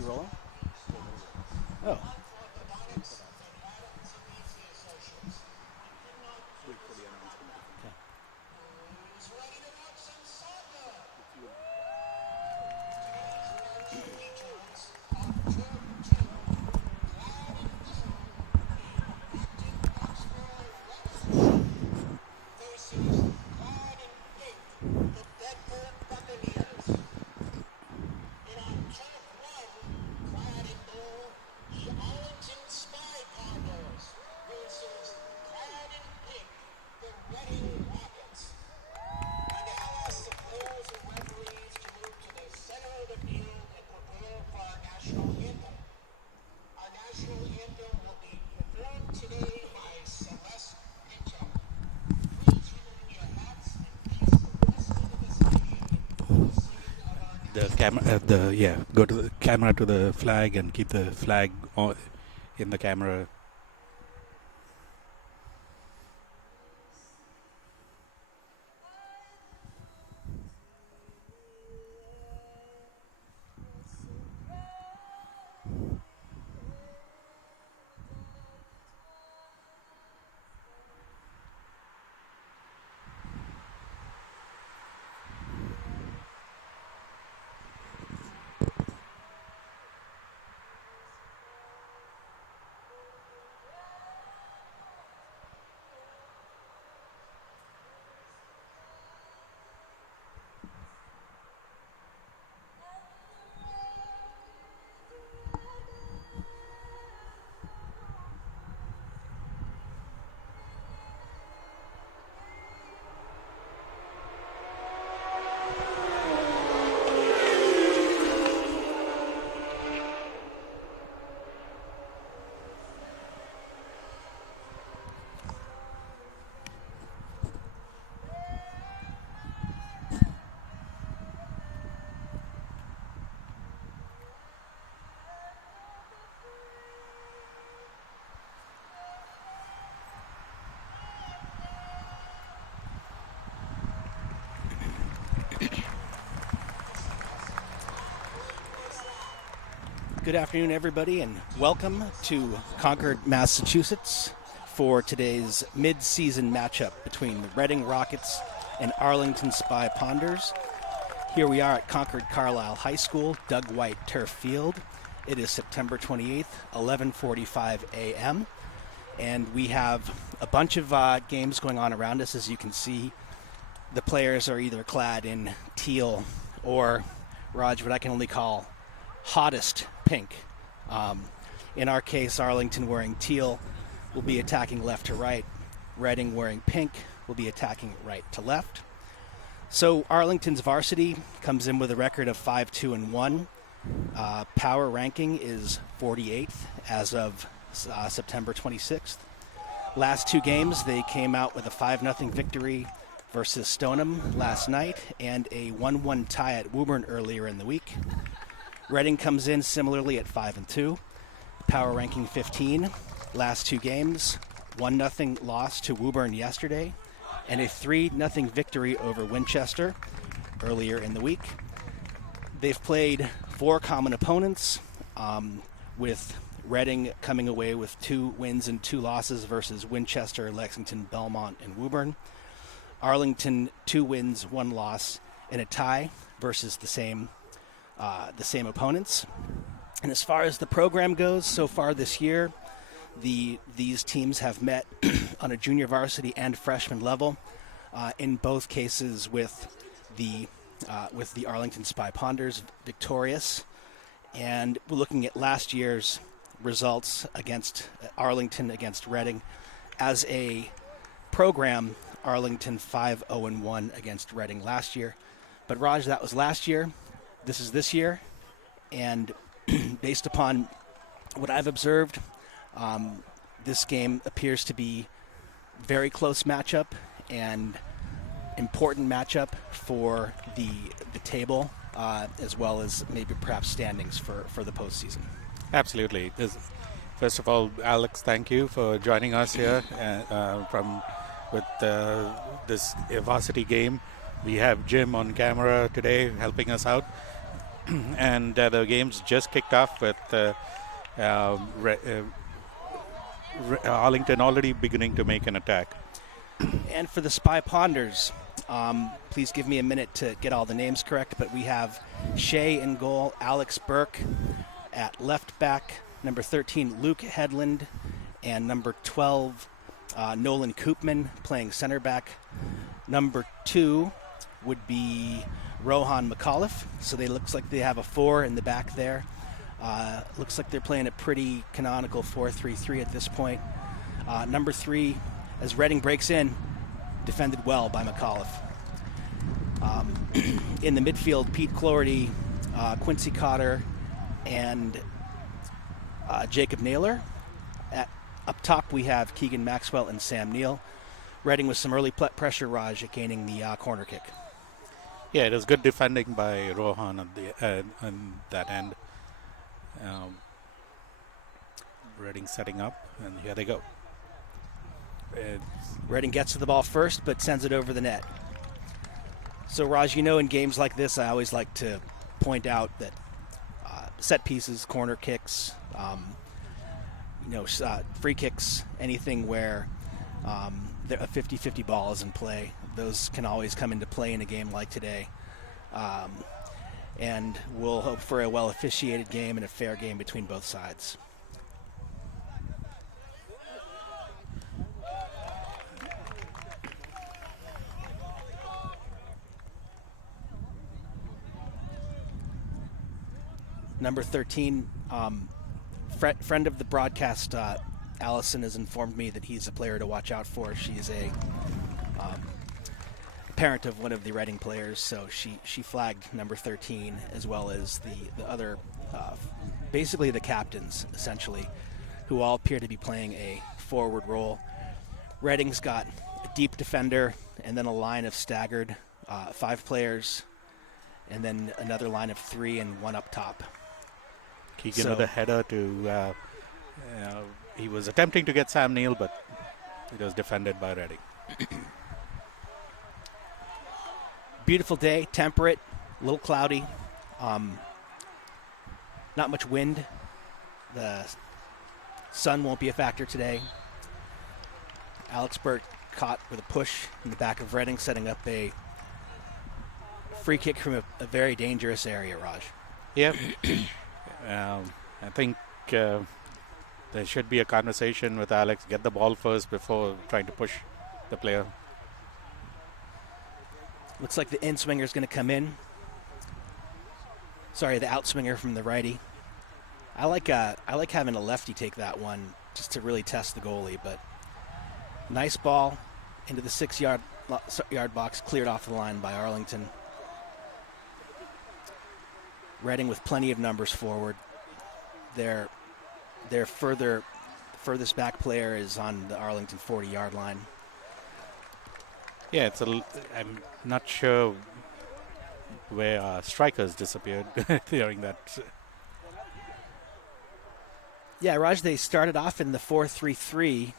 you rolling? Oh. Go to the camera to the flag and keep the flag in the camera. Good afternoon, everybody, and welcome to Concord, Massachusetts for today's mid-season matchup between the Reading Rockets and Arlington Spy Ponders. Here we are at Concord-Carlisle High School, Doug White Turf Field. It is September 28th, 11:45 a.m., and we have a bunch of games going on around us. As you can see, the players are either clad in teal or, Raj, what I can only call hottest pink. In our case, Arlington wearing teal will be attacking left to right. Reading wearing pink will be attacking right to left. So Arlington's varsity comes in with a record of 5-2-1. Power ranking is 48th as of September 26th. Last two games, they came out with a 5-0 victory versus Stoneham last night and a 1-1 tie at Woburn earlier in the week. Reading comes in similarly at 5-2. Power ranking 15. Last two games, 1-0 loss to Woburn yesterday, and a 3-0 victory over Winchester earlier in the week. They've played four common opponents, with Reading coming away with 2 wins and 2 losses versus Winchester, Lexington, Belmont, and Woburn. Arlington, 2 wins, 1 loss, and a tie versus the same opponents. And as far as the program goes, so far this year, these teams have met on a junior varsity and freshman level, in both cases with the Arlington Spy Ponders victorious. And we're looking at last year's results against Arlington against Reading. As a program, Arlington 5-0-1 against Reading last year. But Raj, that was last year. This is this year, and based upon what I've observed, this game appears to be very close matchup and important matchup for the table, as well as maybe perhaps standings for the postseason. Absolutely. First of all, Alex, thank you for joining us here with this varsity game. We have Jim on camera today helping us out. and the game's just kicked off with Arlington already beginning to make an attack. And for the Spy Ponders, please give me a minute to get all the names correct, but we have Shea in goal, Alex Burke at left back, number 13, Luke Headland, and number 12, Nolan Koopman playing center back. Number 2 would be Rohan McAuliffe, so they looks like they have a 4 in the back there. Looks like they're playing a pretty canonical 4-3-3 at this point. Number 3, as Reading breaks in, defended well by McAuliffe. In the midfield, Pete Cloherty, Quincy Cotter, and Jacob Naylor. Up top, we have Keegan Maxwell and Sam Neal. Reading with some early pressure, Raj, at gaining the corner kick. Yeah, it was good defending by Rohan on that end. Reading setting up, and here they go. Reading gets to the ball first, but sends it over the net. So, Raj, in games like this, I always like to point out that set pieces, corner kicks, free kicks, anything where a 50-50 ball is in play, those can always come into play in a game like today. And we'll hope for a well-officiated game and a fair game between both sides. Number 13, friend of the broadcast, Allison, has informed me that he's a player to watch out for. She's a parent of one of the Reading players, so she flagged number 13 as well as the other, basically the captains, essentially, who all appear to be playing a forward role. Reading's got a deep defender and then a line of staggered 5 players, and then another line of 3 and 1 up top. Keegan with a header to, he was attempting to get Sam Neal, but it was defended by Reading. Beautiful day, temperate, a little cloudy, not much wind. The sun won't be a factor today. Alex Burke caught with a push in the back of Reading, setting up a free kick from a very dangerous area, Raj. Yep. I think there should be a conversation with Alex. Get the ball first before trying to push the player. Looks like the in-swinger is going to come in. Sorry, the out-swinger from the righty. I like having a lefty take that one just to really test the goalie. But nice ball into the 6-yard box, cleared off the line by Arlington. Reading with plenty of numbers forward. Their furthest back player is on the Arlington 40-yard line. Yeah, I'm not sure where strikers disappeared during that. Yeah, Raj, they started off in the 4-3-3,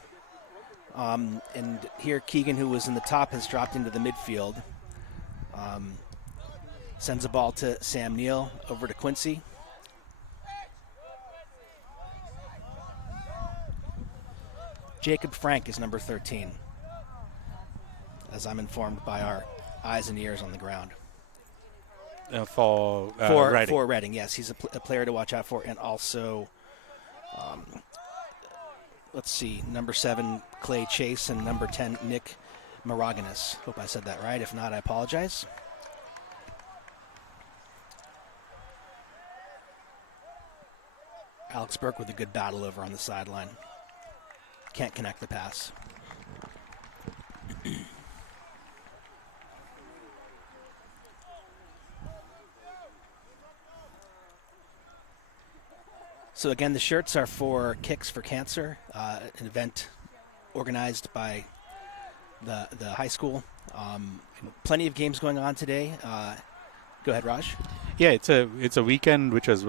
and here Keegan, who was in the top, has dropped into the midfield. Sends a ball to Sam Neal, over to Quincy. Jacob Frank is number 13, as I'm informed by our eyes and ears on the ground. For Reading. For Reading, yes. He's a player to watch out for. And also, let's see, number 7, Clay Chase, and number 10, Nick Maraganus. Hope I said that right. If not, I apologize. Alex Burke with a good battle over on the sideline. Can't connect the pass. So again, the shirts are for Kicks for Cancer, an event organized by the high school. Plenty of games going on today. Go ahead, Raj. Yeah, it's a weekend which is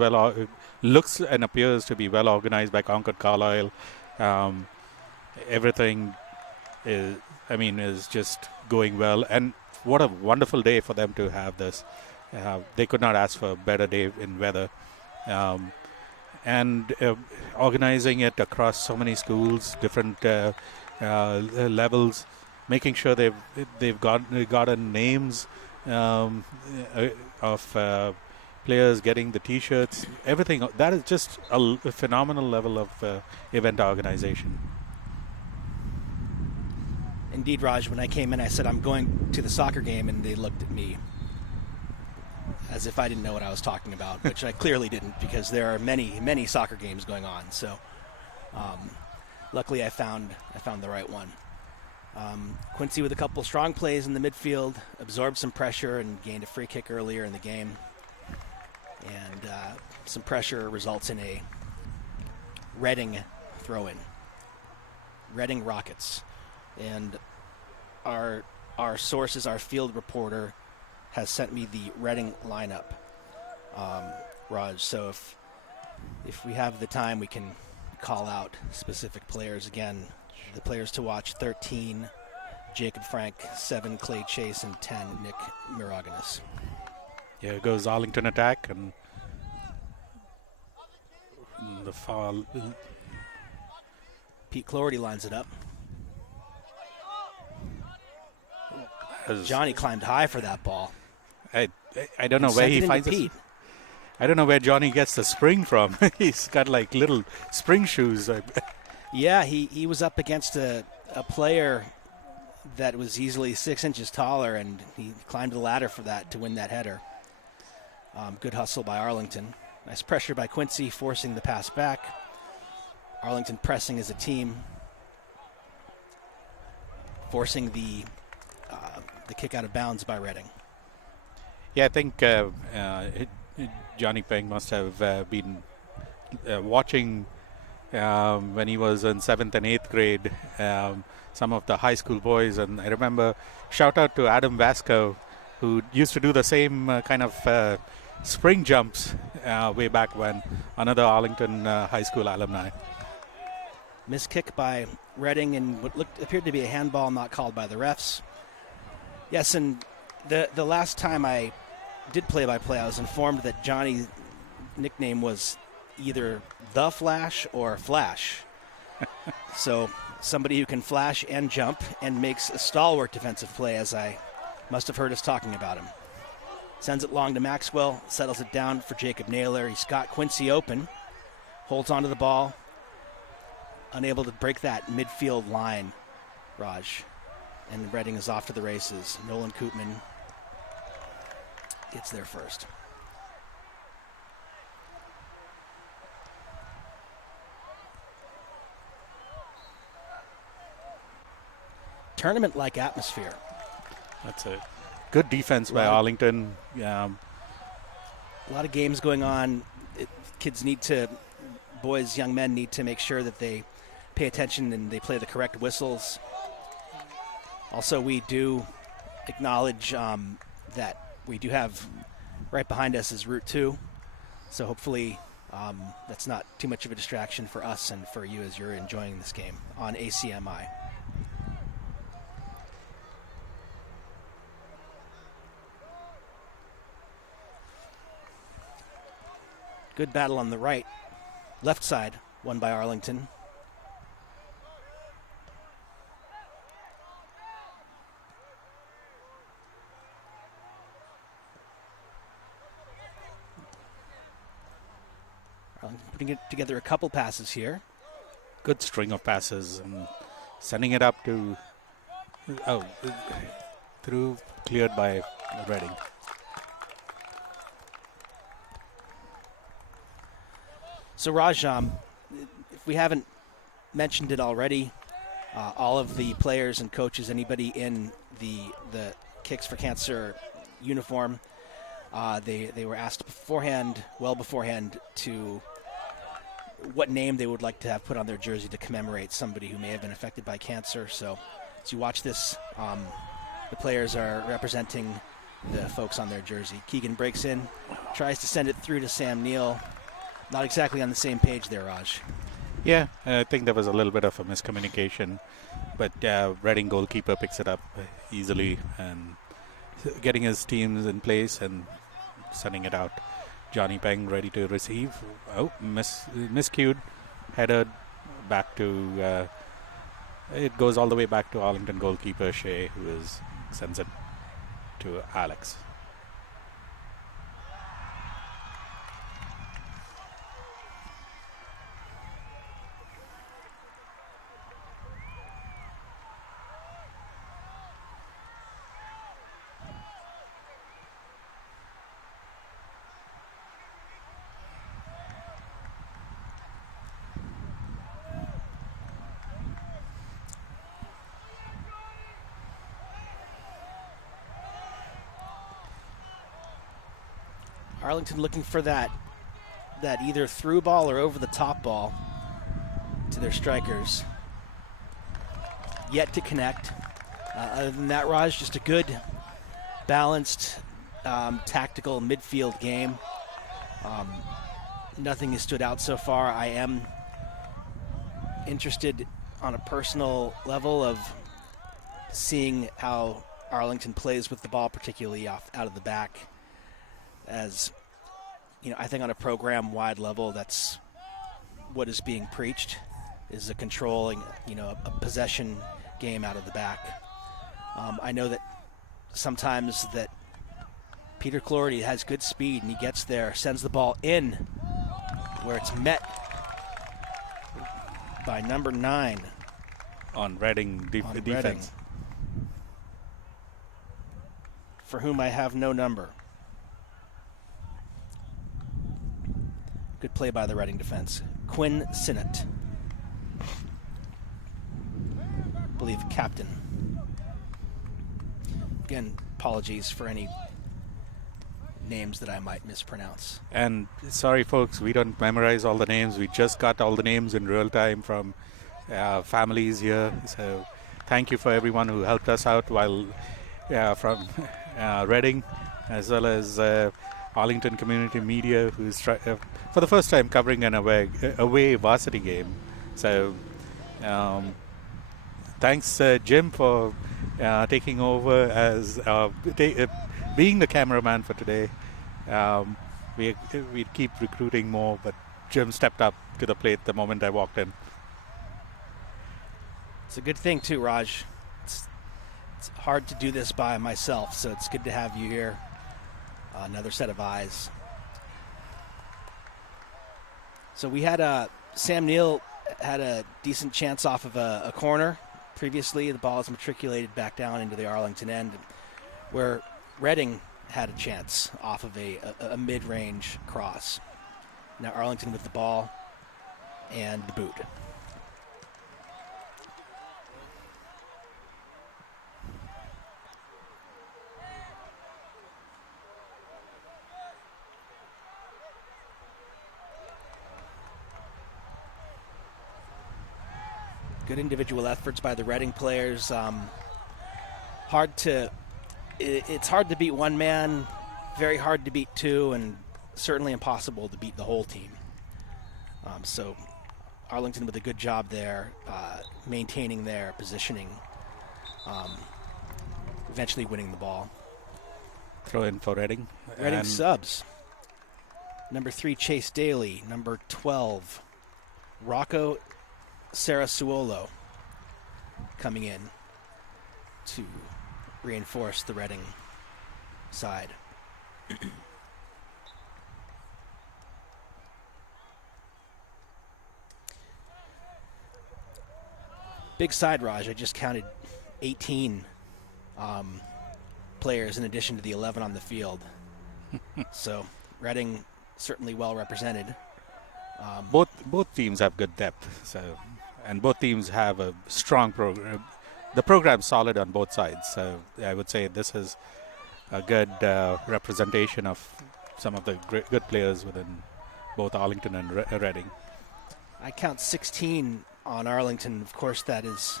looks and appears to be well organized by Concord-Carlisle. Everything is just going well, and what a wonderful day for them to have this. they could not ask for a better day in weather. And organizing it across so many schools, different levels, making sure they've gotten names of players, getting the T-shirts, everything. That is just a phenomenal level of event organization. Indeed, Raj, when I came in, I said, I'm going to the soccer game, and they looked at me as if I didn't know what I was talking about, which I clearly didn't, because there are many, many soccer games going on. So luckily I found the right one. Quincy with a couple strong plays in the midfield, absorbed some pressure and gained a free kick earlier in the game. And some pressure results in a Reading throw-in. Reading Rockets. And our sources, our field reporter, has sent me the Reading lineup, Raj. So if we have the time, we can call out specific players again. The players to watch: 13, Jacob Frank; 7, Clay Chase; and 10, Nick Miragonis. Here goes Arlington attack, and the foul. Pete Cloherty lines it up. Johnny climbed high for that ball. I don't know where he finds it. I don't know where Johnny gets the spring from. He's got like little spring shoes. Yeah, he was up against a player that was easily 6 inches taller, and he climbed the ladder for that to win that header. Good hustle by Arlington. Nice pressure by Quincy, forcing the pass back. Arlington pressing as a team, forcing the kick out of bounds by Reading. Yeah, I think Johnny Peng must have been watching when he was in 7th and 8th grade, some of the high school boys. And I remember, shout out to Adam Vasco, who used to do the same kind of spring jumps way back when, another Arlington high school alumni. Missed kick by Reading, and what appeared to be a handball not called by the refs. Yes, and the last time I did play-by-play, I was informed that Johnny's nickname was either The Flash or Flash. So somebody who can flash and jump and makes a stalwart defensive play, as I must have heard us talking about him. Sends it long to Maxwell, settles it down for Jacob Naylor. He's got Quincy open, holds onto the ball, unable to break that midfield line, Raj. And Reading is off to the races. Nolan Koopman gets there first. Tournament-like atmosphere. That's a good defense by Arlington. A lot of games going on. Boys, young men need to make sure that they pay attention and they play the correct whistles. Also, we do acknowledge that we do have right behind us is Route 2. So hopefully that's not too much of a distraction for us and for you as you're enjoying this game on ACMi. Good battle on the right. Left side, won by Arlington. Arlington putting together a couple passes here. Good string of passes and sending it up to through, cleared by Reading. So Raj, if we haven't mentioned it already, all of the players and coaches, anybody in the Kicks for Cancer uniform, they were asked well beforehand, to what name they would like to have put on their jersey to commemorate somebody who may have been affected by cancer. So as you watch this, the players are representing the folks on their jersey. Keegan breaks in, tries to send it through to Sam Neal. Not exactly on the same page there, Raj. Yeah, I think there was a little bit of a miscommunication, but Reading goalkeeper picks it up easily and getting his teams in place and sending it out. Johnny Peng ready to receive. Oh, miscued. Headed back to, it goes all the way back to Arlington goalkeeper Shea, who sends it to Alex. Arlington looking for that either through ball or over the top ball to their strikers. Yet to connect. Other than that, Raj, just a good, balanced, tactical midfield game. Nothing has stood out so far. I am interested on a personal level of seeing how Arlington plays with the ball, particularly out of the back. As you know, I think on a program-wide level, that's what is being preached, is a controlling, a possession game out of the back. I know that sometimes that Peter Clordy has good speed, and he gets there, sends the ball in, where it's met by number 9 on Reading defense. Reading, for whom I have no number. Good play by the Reading defense. Quinn Sinnott, I believe captain. Again, apologies for any names that I might mispronounce. And sorry, folks, we don't memorize all the names. We just got all the names in real time from families here. So thank you for everyone who helped us out while from Reading, as well as Arlington Community Media, who's for the first time covering an away varsity game. So thanks, Jim, for taking over as being the cameraman for today. We'd keep recruiting more, but Jim stepped up to the plate the moment I walked in. It's a good thing too, Raj. It's hard to do this by myself, so it's good to have you here. Another set of eyes. So we had Sam Neal had a decent chance off of a corner previously. The ball is matriculated back down into the Arlington end, where Reading had a chance off of a mid-range cross. Now Arlington with the ball and the boot. Good individual efforts by the Reading players. It's hard to beat one man, very hard to beat two, and certainly impossible to beat the whole team. So Arlington with a good job there, maintaining their positioning, eventually winning the ball. Throw in for Reading. Reading subs. Number 3, Chase Daly. Number 12, Rocco Sarasuolo, coming in to reinforce the Reading side. Big side, Raj. I just counted 18 players in addition to the 11 on the field. So Reading certainly well represented. Both teams have good depth, and both teams have a strong program. The program's solid on both sides, so I would say this is a good representation of some of the good players within both Arlington and Reading. I count 16 on Arlington. Of course, that is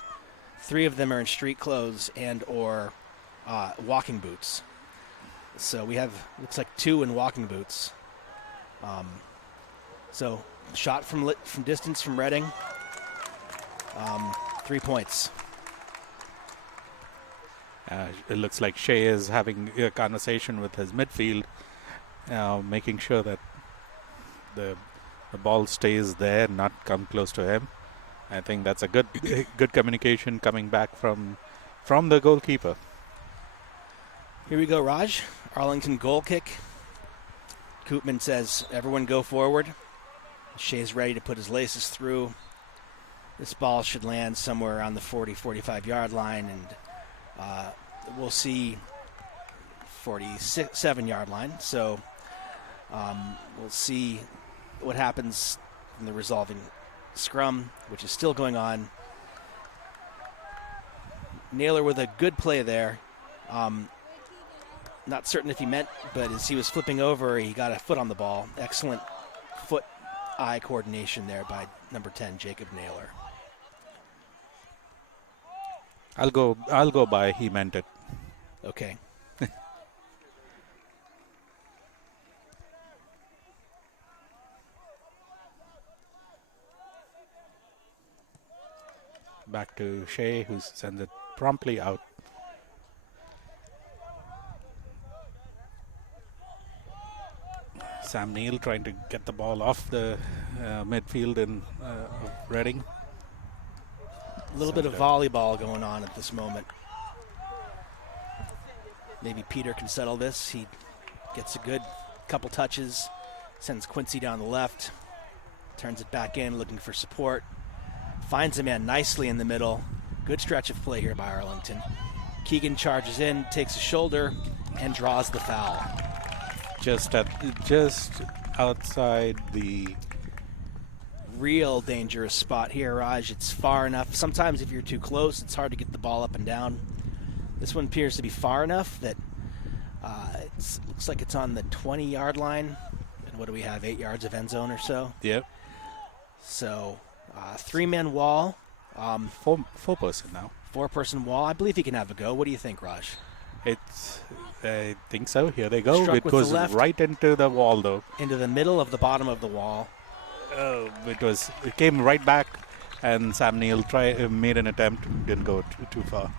3 of them are in street clothes and or walking boots. So we have, looks like 2 in walking boots. So shot from distance from Reading. 3 points. It looks like Shea is having a conversation with his midfield. making sure that the ball stays there, not come close to him. I think that's a good communication coming back from the goalkeeper. Here we go, Raj. Arlington goal kick. Koopman says, everyone go forward. Shea's ready to put his laces through. This ball should land somewhere around the 40-45 yard line, and we'll see 47 yard line. So we'll see what happens in the resolving scrum, which is still going on. Naylor with a good play there. Not certain if he meant, but as he was flipping over, he got a foot on the ball. Excellent foot-eye coordination there by number 10, Jacob Naylor. I'll go by he meant it. Okay. Back to Shea, who sends it promptly out. Sam Neill trying to get the ball off the midfield in Reading. A little bit of volleyball going on at this moment. Maybe Peter can settle this. He gets a good couple touches, sends Quincy down the left, turns it back in, looking for support. Finds a man nicely in the middle. Good stretch of play here by Arlington. Keegan charges in, takes a shoulder, and draws the foul. Just outside the real dangerous spot here, Raj. It's far enough. Sometimes if you're too close, it's hard to get the ball up and down. This one appears to be far enough that it looks like it's on the 20-yard line. And what do we have, 8 yards of end zone or so? Yep. So, three-man wall. Four-person now. Four-person wall. I believe he can have a go. What do you think, Raj? I think so. Here they go. Struck it with goes the left. right into the wall, though. Into the middle of the bottom of the wall. It came right back, and Sam Neill made an attempt, didn't go too far.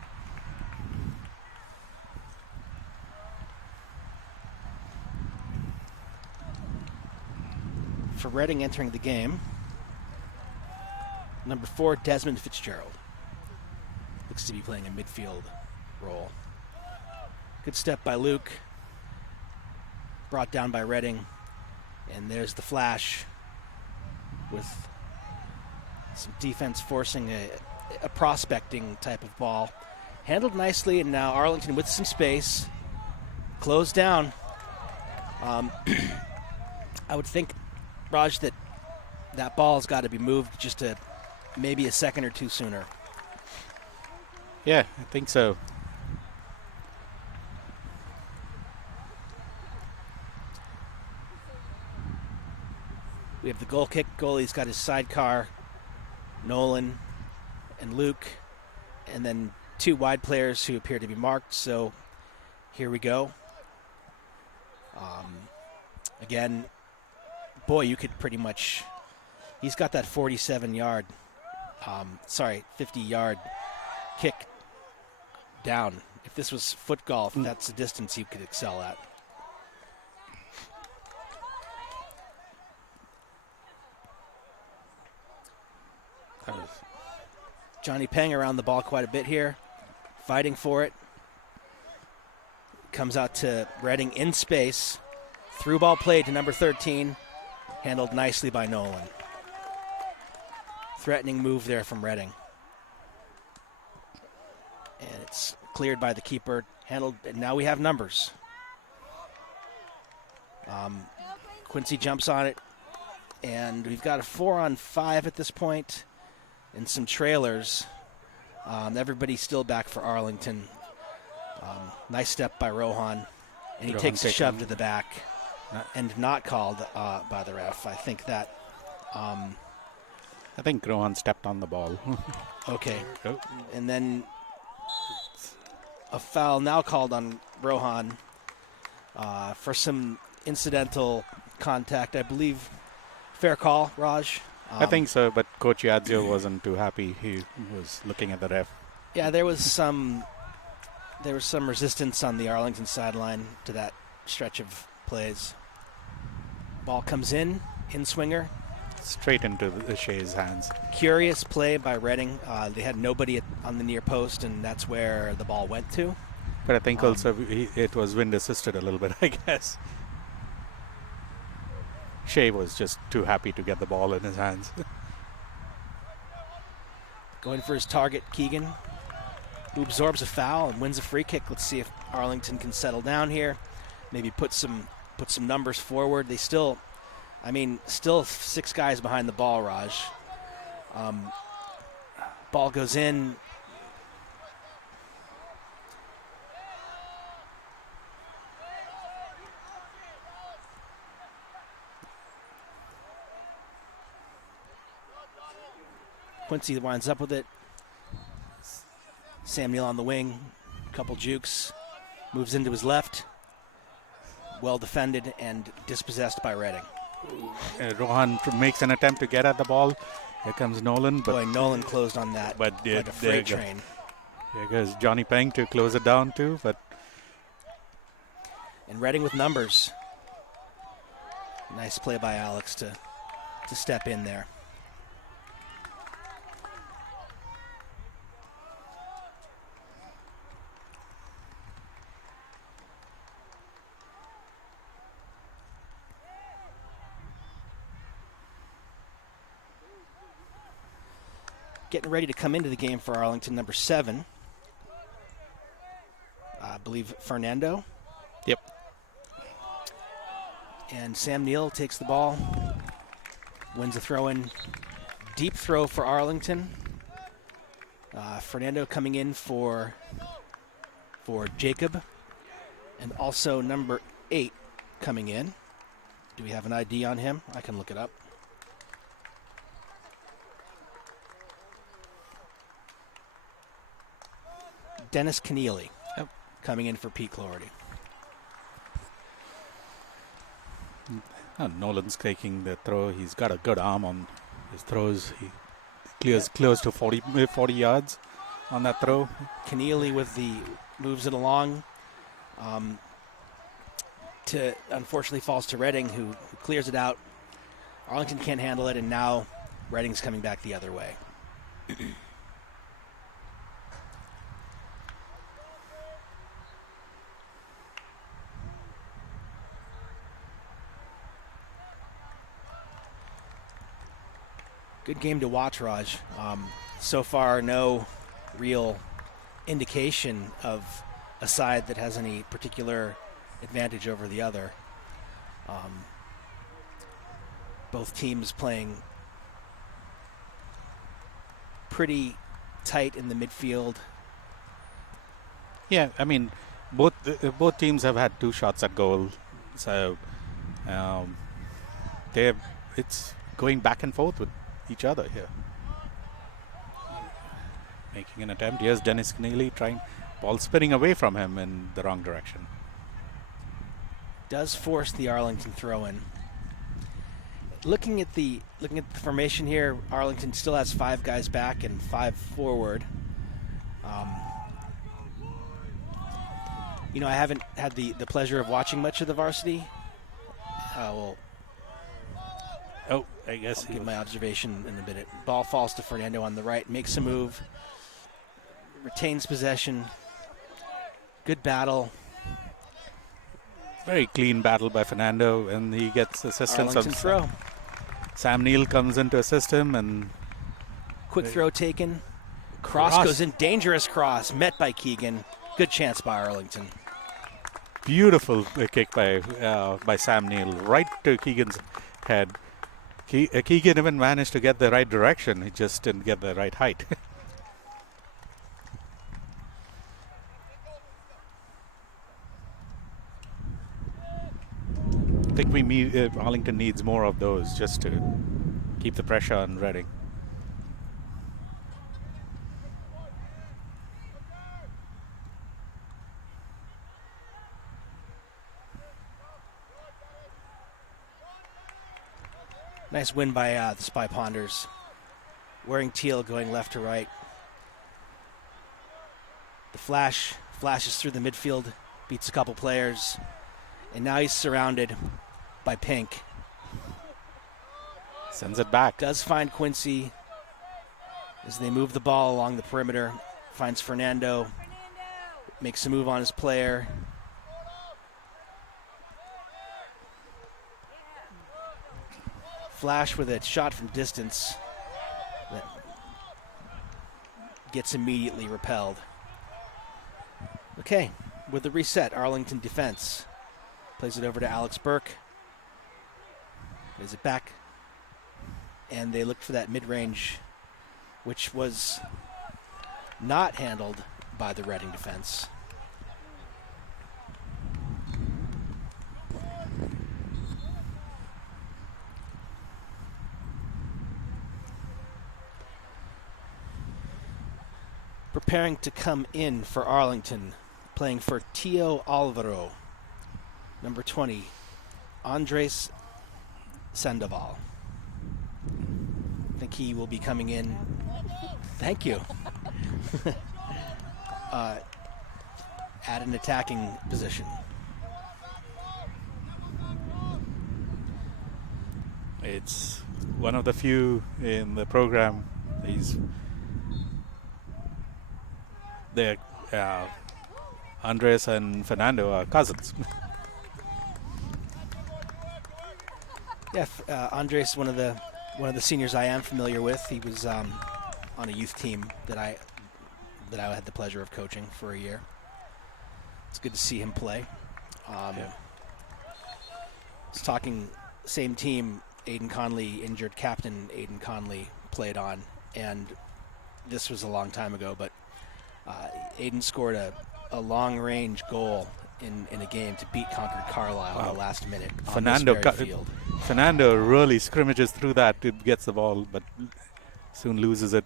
For Reading entering the game, number 4, Desmond Fitzgerald. Looks to be playing a midfield role. Good step by Luke. Brought down by Reading. And there's the flash with some defense forcing a prospecting type of ball. Handled nicely, and now Arlington with some space. Closed down. I would think, Raj, that ball's got to be moved just to maybe a second or two sooner. Yeah, I think so. We have the goal kick. Goalie's got his sidecar, Nolan and Luke, and then 2 wide players who appear to be marked. So here we go. Again, boy, you could pretty much, he's got that 50-yard kick down. If this was foot golf, that's the distance you could excel at. Johnny Peng around the ball quite a bit here, fighting for it. Comes out to Reading in space. Through ball played to number 13, handled nicely by Nolan. Threatening move there from Reading. And it's cleared by the keeper, handled, and now we have numbers. Quincy jumps on it, and we've got a 4-on-5 at this point. And some trailers. Everybody's still back for Arlington. Nice step by Rohan. And he takes a shove to the back. And not called by the ref. I think that... I think Rohan stepped on the ball. Okay. And then a foul now called on Rohan for some incidental contact. I believe fair call, Raj. I think so, but Coach Yadzio wasn't too happy. He was looking at the ref. Yeah, there was some resistance on the Arlington sideline to that stretch of plays. Ball comes in swinger. Straight into Shea's hands. Curious play by Reading. They had nobody on the near post, and that's where the ball went to. But I think also it was wind assisted a little bit, I guess. Shea was just too happy to get the ball in his hands. Going for his target, Keegan, who absorbs a foul and wins a free kick. Let's see if Arlington can settle down here. Maybe put some numbers forward. They still 6 guys behind the ball, Raj. Ball goes in. Quincy winds up with it. Sam Neill on the wing. Couple jukes. Moves into his left. Well defended and dispossessed by Reading. Rohan makes an attempt to get at the ball. Here comes Nolan. But boy, Nolan closed on that like a freight train. Here goes Johnny Peng to close it down too. And Reading with numbers. Nice play by Alex to step in there. Getting ready to come into the game for Arlington, number 7. I believe Fernando. Yep. And Sam Neill takes the ball, wins a throw-in. Deep throw for Arlington. Fernando coming in for Jacob. And also number 8 coming in. Do we have an ID on him? I can look it up. Dennis Keneally coming in for Pete Cloherty. Nolan's taking the throw. He's got a good arm on his throws. He clears close to 40 yards on that throw. Keneally moves it along. Unfortunately falls to Reading, who clears it out. Arlington can't handle it, and now Reading's coming back the other way. Good game to watch, Raj. So far, no real indication of a side that has any particular advantage over the other. Both teams playing pretty tight in the midfield. Yeah, I mean, both teams have had 2 shots at goal, so it's going back and forth with each other here. Making an attempt. Here's Dennis Keneally trying, ball spinning away from him in the wrong direction. Does force the Arlington throw-in. Looking at the formation here, Arlington still has 5 guys back and 5 forward. I haven't had the pleasure of watching much of the Varsity. I guess I'll give my observation in a minute. Ball falls to Fernando on the right, makes a move, retains possession. Good battle. Very clean battle by Fernando, and he gets assistance. Arlington throw. Sam Neill comes in to assist him, and quick throw taken. Cross goes in, dangerous cross, met by Keegan. Good chance by Arlington. Beautiful kick by Sam Neill, right to Keegan's head. Keegan even managed to get the right direction. He just didn't get the right height. I think Arlington needs more of those just to keep the pressure on Reading. Nice win by the Spy Ponders. Wearing teal going left to right. The flashes through the midfield, beats a couple players, and now he's surrounded by pink. Sends it back. Does find Quincy as they move the ball along the perimeter. Finds Fernando. Makes a move on his player. Flash with a shot from distance that gets immediately repelled. Okay, with the reset, Arlington defense plays it over to Alex Burke. Plays it back. And they look for that mid-range, which was not handled by the Reading defense. Preparing to come in for Arlington, playing for Tio Alvaro, number 20, Andres Sandoval. I think he will be coming in. Thank you. At an attacking position. It's one of the few in the program. Andres and Fernando are cousins. Yeah, Andres, one of the seniors I am familiar with. He was on a youth team that I had the pleasure of coaching for a year. It's good to see him play. I was talking, same team, Aiden Conley, injured captain Aiden Conley played on, and this was a long time ago, but Aiden scored a long-range goal in a game to beat Concord-Carlisle in the last minute on this very field. Fernando really scrimmages through that, gets the ball, but soon loses it.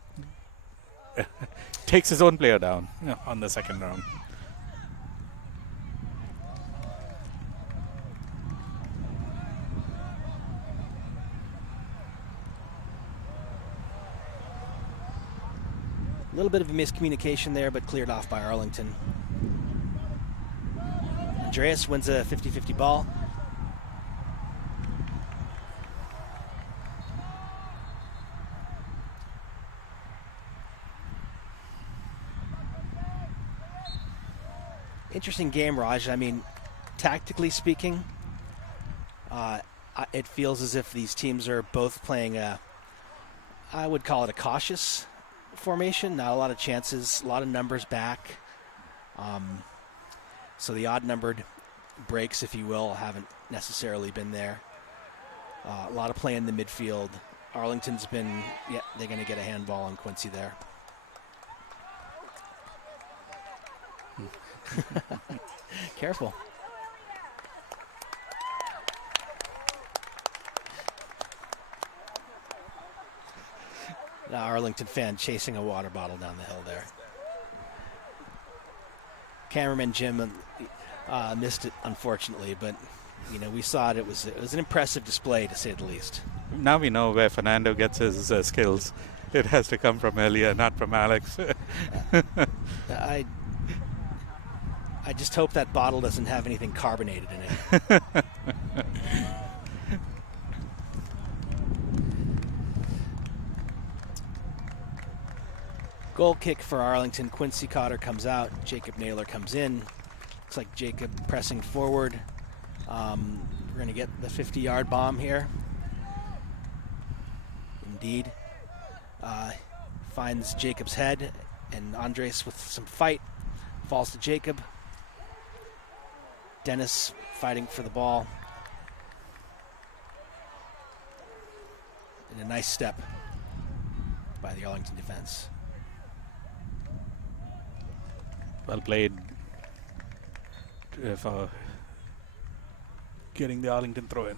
Takes his own player down on the second round. A little bit of a miscommunication there, but cleared off by Arlington. Andreas wins a 50-50 ball. Interesting game, Raj. I mean, tactically speaking, it feels as if these teams are both playing I would call it a cautious formation. Not a lot of chances, a lot of numbers back. So the odd-numbered breaks, if you will, haven't necessarily been there. A lot of play in the midfield. Arlington's been, they're going to get a handball on Quincy there. Careful. Now Arlington fan chasing a water bottle down the hill there. Cameraman Jim missed it, unfortunately, but we saw it. It was an impressive display, to say the least. Now we know where Fernando gets his skills. It has to come from Elia, not from Alex. I just hope that bottle doesn't have anything carbonated in it. Goal kick for Arlington. Quincy Cotter comes out. Jacob Naylor comes in. Looks like Jacob pressing forward. We're going to get the 50-yard bomb here. Indeed. Finds Jacob's head, and Andres with some fight falls to Jacob. Dennis fighting for the ball. And a nice step by the Arlington defense. Well played for getting the Arlington throw in.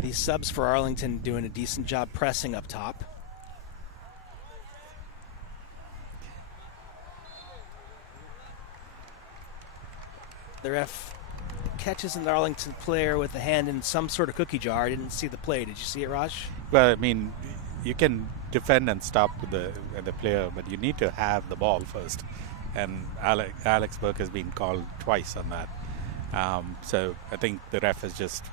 These subs for Arlington doing a decent job pressing up top. The ref catches an Arlington player with a hand in some sort of cookie jar. I didn't see the play. Did you see it, Raj? Well, I mean, you can defend and stop the player, but you need to have the ball first. and Alex Burke has been called twice on that. So I think the ref is just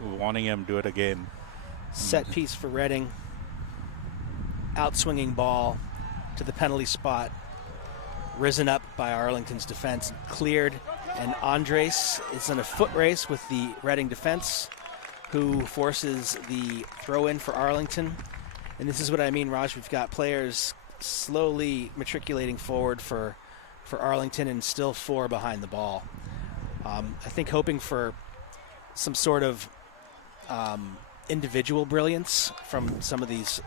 warning him, do it again. Set piece for Reading. Outswinging ball to the penalty spot. Risen up by Arlington's defense, cleared, and Andres is in a foot race with the Reading defense, who forces the throw in for Arlington. And this is what I mean, Raj. We've got players slowly matriculating forward for Arlington, and still 4 behind the ball. I think hoping for some sort of individual brilliance from some of these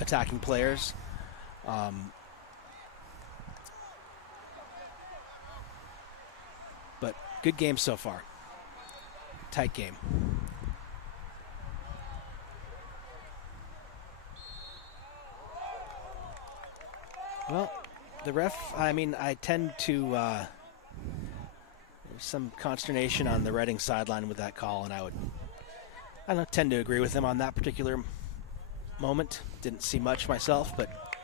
attacking players. But good game so far. Tight game. Well, the ref, I tend to, there's some consternation on the Reading sideline with that call, and I don't tend to agree with him on that particular moment. Didn't see much myself, but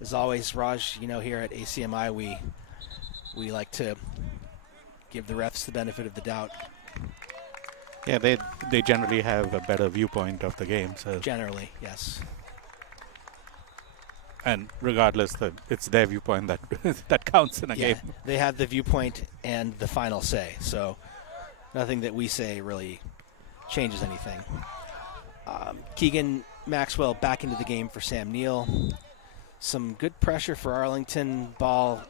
as always, Raj, here at ACMi, we like to give the refs the benefit of the doubt. Yeah, they generally have a better viewpoint of the game. So Generally, yes. And regardless, it's their viewpoint that that counts in a game. They have the viewpoint and the final say, so nothing that we say really changes anything. Keegan Maxwell back into the game for Sam Neill. Some good pressure for Arlington. Ball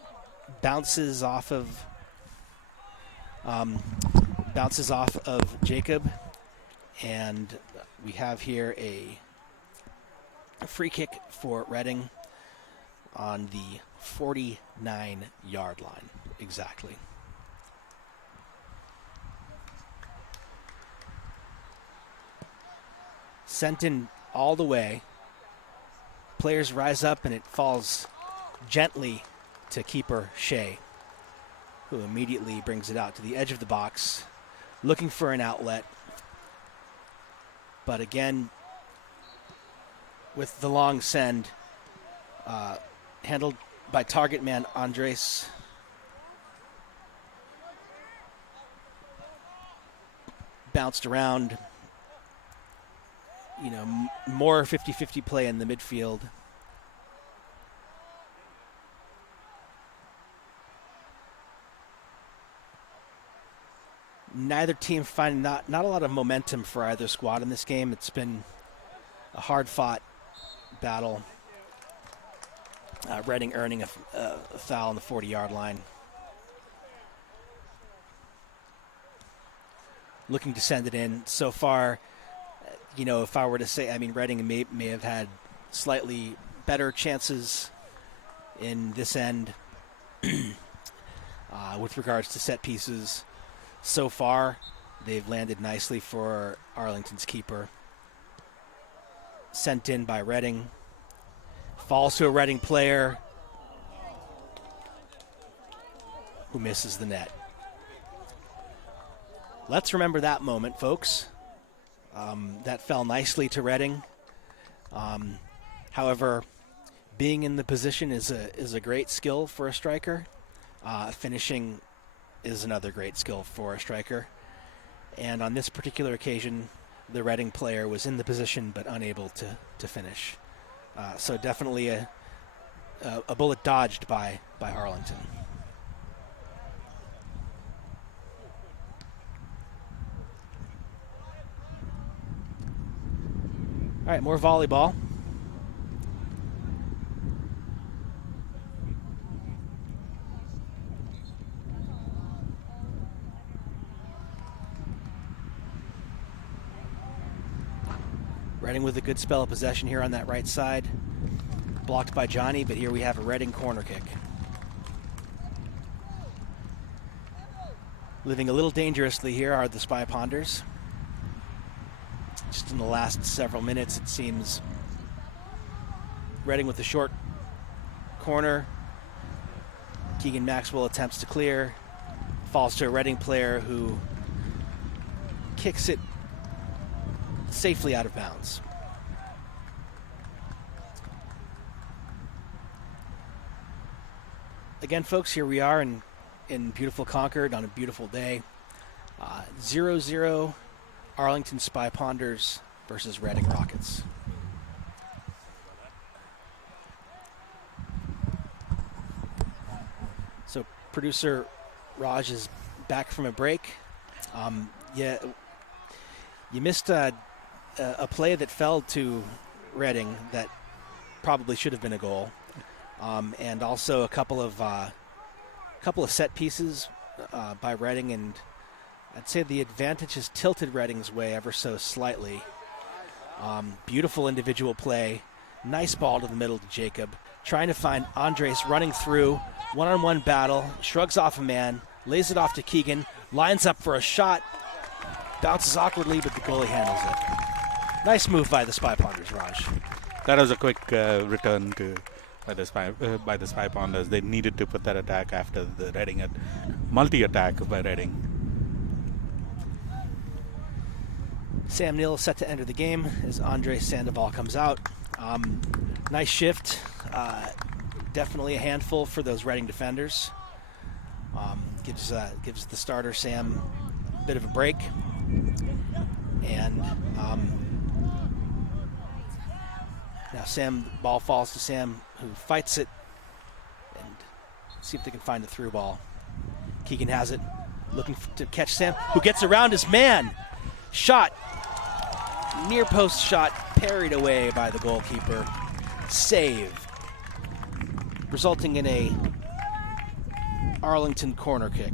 bounces off of Jacob, and we have here a free kick for Reading on the 49-yard line, exactly. Sent in all the way. Players rise up, and it falls gently to keeper Shea, who immediately brings it out to the edge of the box, looking for an outlet. But again, with the long send, handled by target man Andres. Bounced around, more 50-50 play in the midfield. Neither team finding not a lot of momentum for either squad in this game. It's been a hard-fought battle. Reading earning a foul on the 40-yard line. Looking to send it in. So far, if I were to say, Reading may have had slightly better chances in this end with regards to set pieces. So far, they've landed nicely for Arlington's keeper. Sent in by Reading. Falls to a Reading player who misses the net. Let's remember that moment, folks. That fell nicely to Reading. However, being in the position is a great skill for a striker. Finishing is another great skill for a striker. And on this particular occasion, the Reading player was in the position but unable to finish. So definitely a bullet dodged by Arlington. All right, more volleyball. Reading with a good spell of possession here on that right side. Blocked by Johnny, but here we have a Reading corner kick. Living a little dangerously here are the Spy Ponders. Just in the last several minutes, it seems Reading with the short corner. Keegan Maxwell attempts to clear. Falls to a Reading player who kicks it safely out of bounds. again, folks, here we are in beautiful Concord on a beautiful day. 0-0 Arlington Spy Ponders versus Reading Rockets. So producer Raj is back from a break. Yeah, you missed a play that fell to Reading that probably should have been a goal, and also a couple of set pieces by Reading, and I'd say the advantage has tilted Reading's way ever so slightly. Beautiful individual play, nice ball to the middle to Jacob, trying to find Andres running through, one-on-one battle, shrugs off a man, lays it off to Keegan, lines up for a shot, bounces awkwardly, but the goalie handles it. Nice move by the Spy Ponders, Raj. That was a quick return by the Spy Ponders. They needed to put that attack after the Reading multi-attack by Reading. Sam Neill set to enter the game as Andre Sandoval comes out. Nice shift. Definitely a handful for those Reading defenders. Gives the starter Sam a bit of a break. And now the ball falls to Sam, who fights it, and see if they can find a through ball. Keegan has it, looking to catch Sam, who gets around his man. Shot, near post shot, parried away by the goalkeeper. Save, resulting in a Arlington corner kick.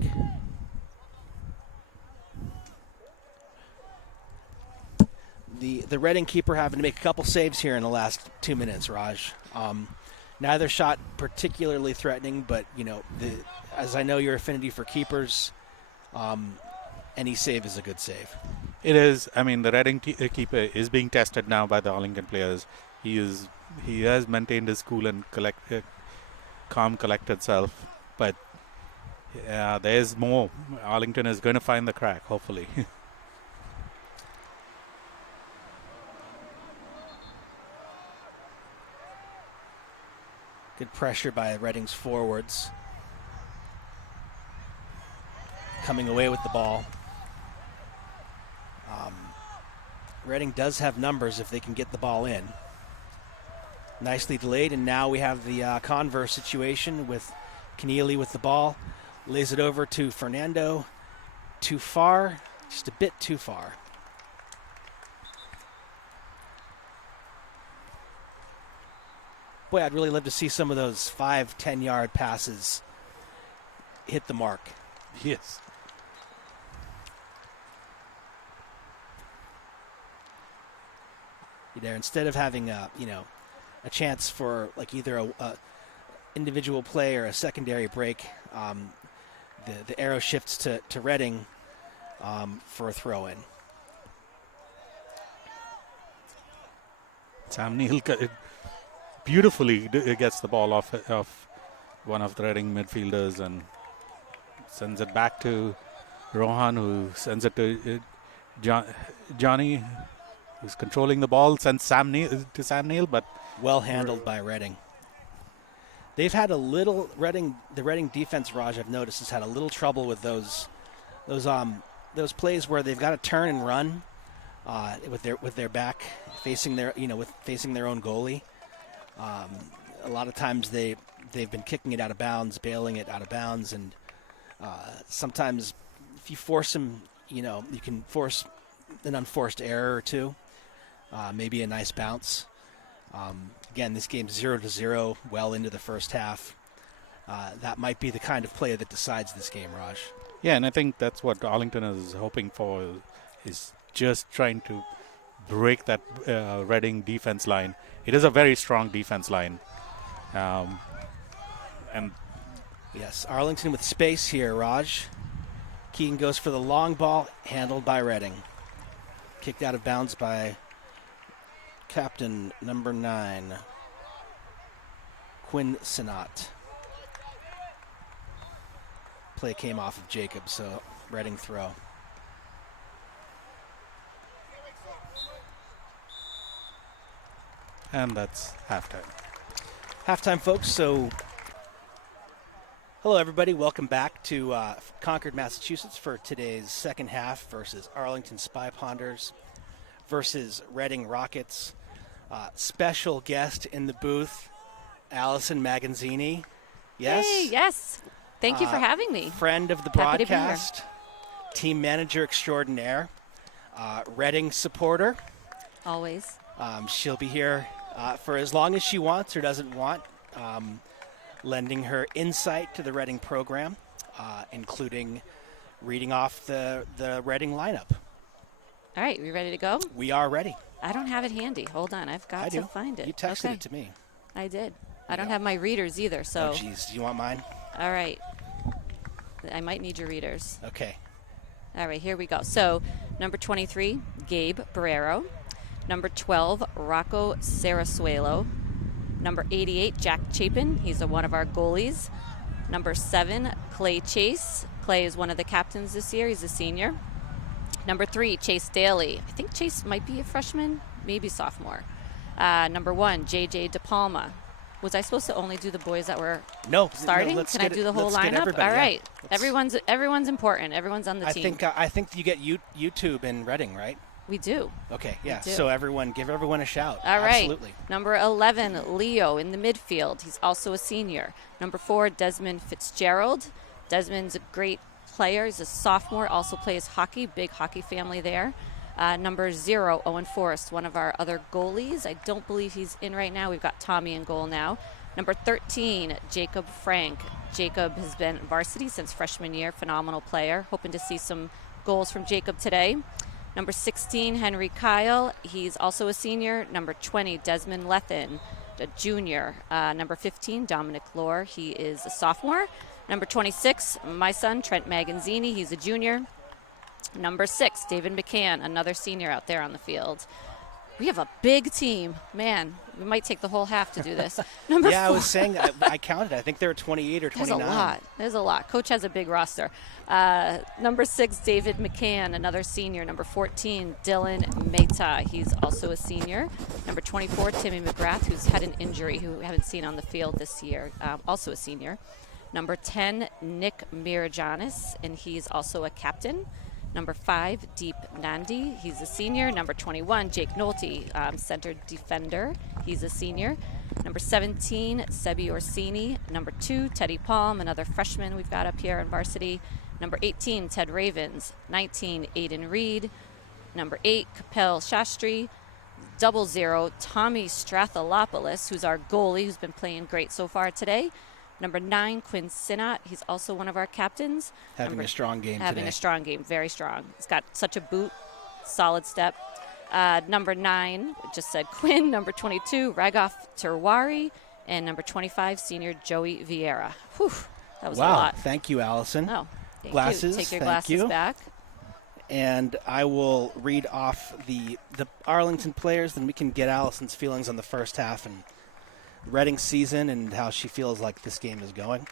The Reading keeper having to make a couple saves here in the last 2 minutes, Raj. Neither shot particularly threatening, but as I know your affinity for keepers, any save is a good save. It is. I mean, the Reading keeper is being tested now by the Arlington players. He has maintained his cool and calm, collected self, but there's more. Arlington is going to find the crack, hopefully. Good pressure by Reading's forwards. Coming away with the ball. Reading does have numbers if they can get the ball in. Nicely delayed, and now we have the converse situation with Keneally with the ball. Lays it over to Fernando. Too far, just a bit too far. Boy, I'd really love to see some of those 5-10 yard passes hit the mark. Yes. There, instead of having a chance for like either a individual play or a secondary break, the arrow shifts to Reading for a throw in. Sam Neill beautifully gets the ball off one of the Reading midfielders and sends it back to Rohan, who sends it to Johnny, who's controlling the ball, sends Sam Neill, but well handled by Reading. They've had a little the Reading defense, Raj, I've noticed, has had a little trouble with those plays where they've got to turn and run with their back facing their facing their own goalie. A lot of times they've been kicking it out of bounds, bailing it out of bounds, and sometimes if you force them, you can force an unforced error or two, maybe a nice bounce. Again, this game's 0-0 well into the first half. That might be the kind of play that decides this game, Raj. Yeah, and I think that's what Arlington is hoping for, is just trying to break that Reading defense line. It is a very strong defense line. And yes, Arlington with space here, Raj. Keegan goes for the long ball, handled by Reading. Kicked out of bounds by captain number 9, Quinn Sinat. Play came off of Jacob, so Reading throw. And that's halftime. Halftime, folks, so Hello, everybody. Welcome back to Concord, Massachusetts for today's second half versus Arlington Spy Ponders versus Reading Rockets. Special guest in the booth, Allison Magazzini. Yes? Hey, yes. Thank you for having me. Friend of the Happy to be here. broadcast, team manager extraordinaire, Reading supporter. Always. She'll be here for as long as she wants or doesn't want, lending her insight to the Reading program, including reading off the Reading lineup. All right, we ready to go? We are ready. I don't have it handy. Hold on, I've got I to do. find it. You texted Okay. it to me. I did. I don't Yeah. have my readers either, so. Oh, geez. Do you want mine? All right. I might need your readers. Okay. All right, here we go. So, number 23, Gabe Barrero. Number 12, Rocco Sarasuelo. Number 88, Jack Chapin. He's one of our goalies. Number 7, Clay Chase. Clay is one of the captains this year. He's a senior. Number 3, Chase Daly. I think Chase might be a freshman, maybe sophomore. Number 1, JJ DePalma. Was I supposed to only do the boys that were No. starting? Let's Can I get do the whole let's get lineup? everybody, All yeah. right. Let's- Everyone's important. Everyone's on the team. I think you get YouTube in Reading, right? We do. Okay, yeah. do. So give everyone a shout. All right. Absolutely. Number 11, Leo in the midfield. He's also a senior. Number 4, Desmond Fitzgerald. Desmond's a great player. He's a sophomore, also plays hockey, big hockey family there. Number 0, Owen Forrest, one of our other goalies. I don't believe he's in right now. We've got Tommy in goal now. Number 13, Jacob Frank. Jacob has been varsity since freshman year, phenomenal player. Hoping to see some goals from Jacob today. Number 16, Henry Kyle. He's also a senior. Number 20, Desmond Lethin, a junior. Number 15, Dominic Lohr. He is a sophomore. Number 26, my son, Trent Magazzini. He's a junior. Number 6, David McCann, another senior out there on the field. We have a big team. Man, we might take the whole half to do this. Number 4. I was saying, I counted. I think there were 28 or 29. There's a lot. Coach has a big roster. Number 6, David McCann, another senior. Number 14, Dylan Mehta. He's also a senior. Number 24, Timmy McGrath, who's had an injury, who we haven't seen on the field this year, also a senior. Number 10, Nick Mirajanis, and he's also a captain. Number 5, Deep Nandi. He's a senior. Number 21, Jake Nolte, center defender. He's a senior. Number 17, Sebi Orsini. Number 2, Teddy Palm, another freshman we've got up here on varsity. Number 18, Ted Ravens. 19, Aiden Reed. Number 8, Kapel Shastri. 00, Tommy Strathalopoulos, who's our goalie, who's been playing great so far today. Number 9, Quinn Sinnott. He's also one of our captains. Having a strong game Having today. a strong game, very strong. He's got such a boot, solid step. Number 9, just said Quinn. Number 22, Ragoff Terwari. And number 25, senior Joey Vieira. Whew, that was a lot. Thank you, Allison. Oh, thank Glasses, you. Take your thank glasses you. back. And I will read off the Arlington players, then we can get Allison's feelings on the first half and Reading season and how she feels like this game is going.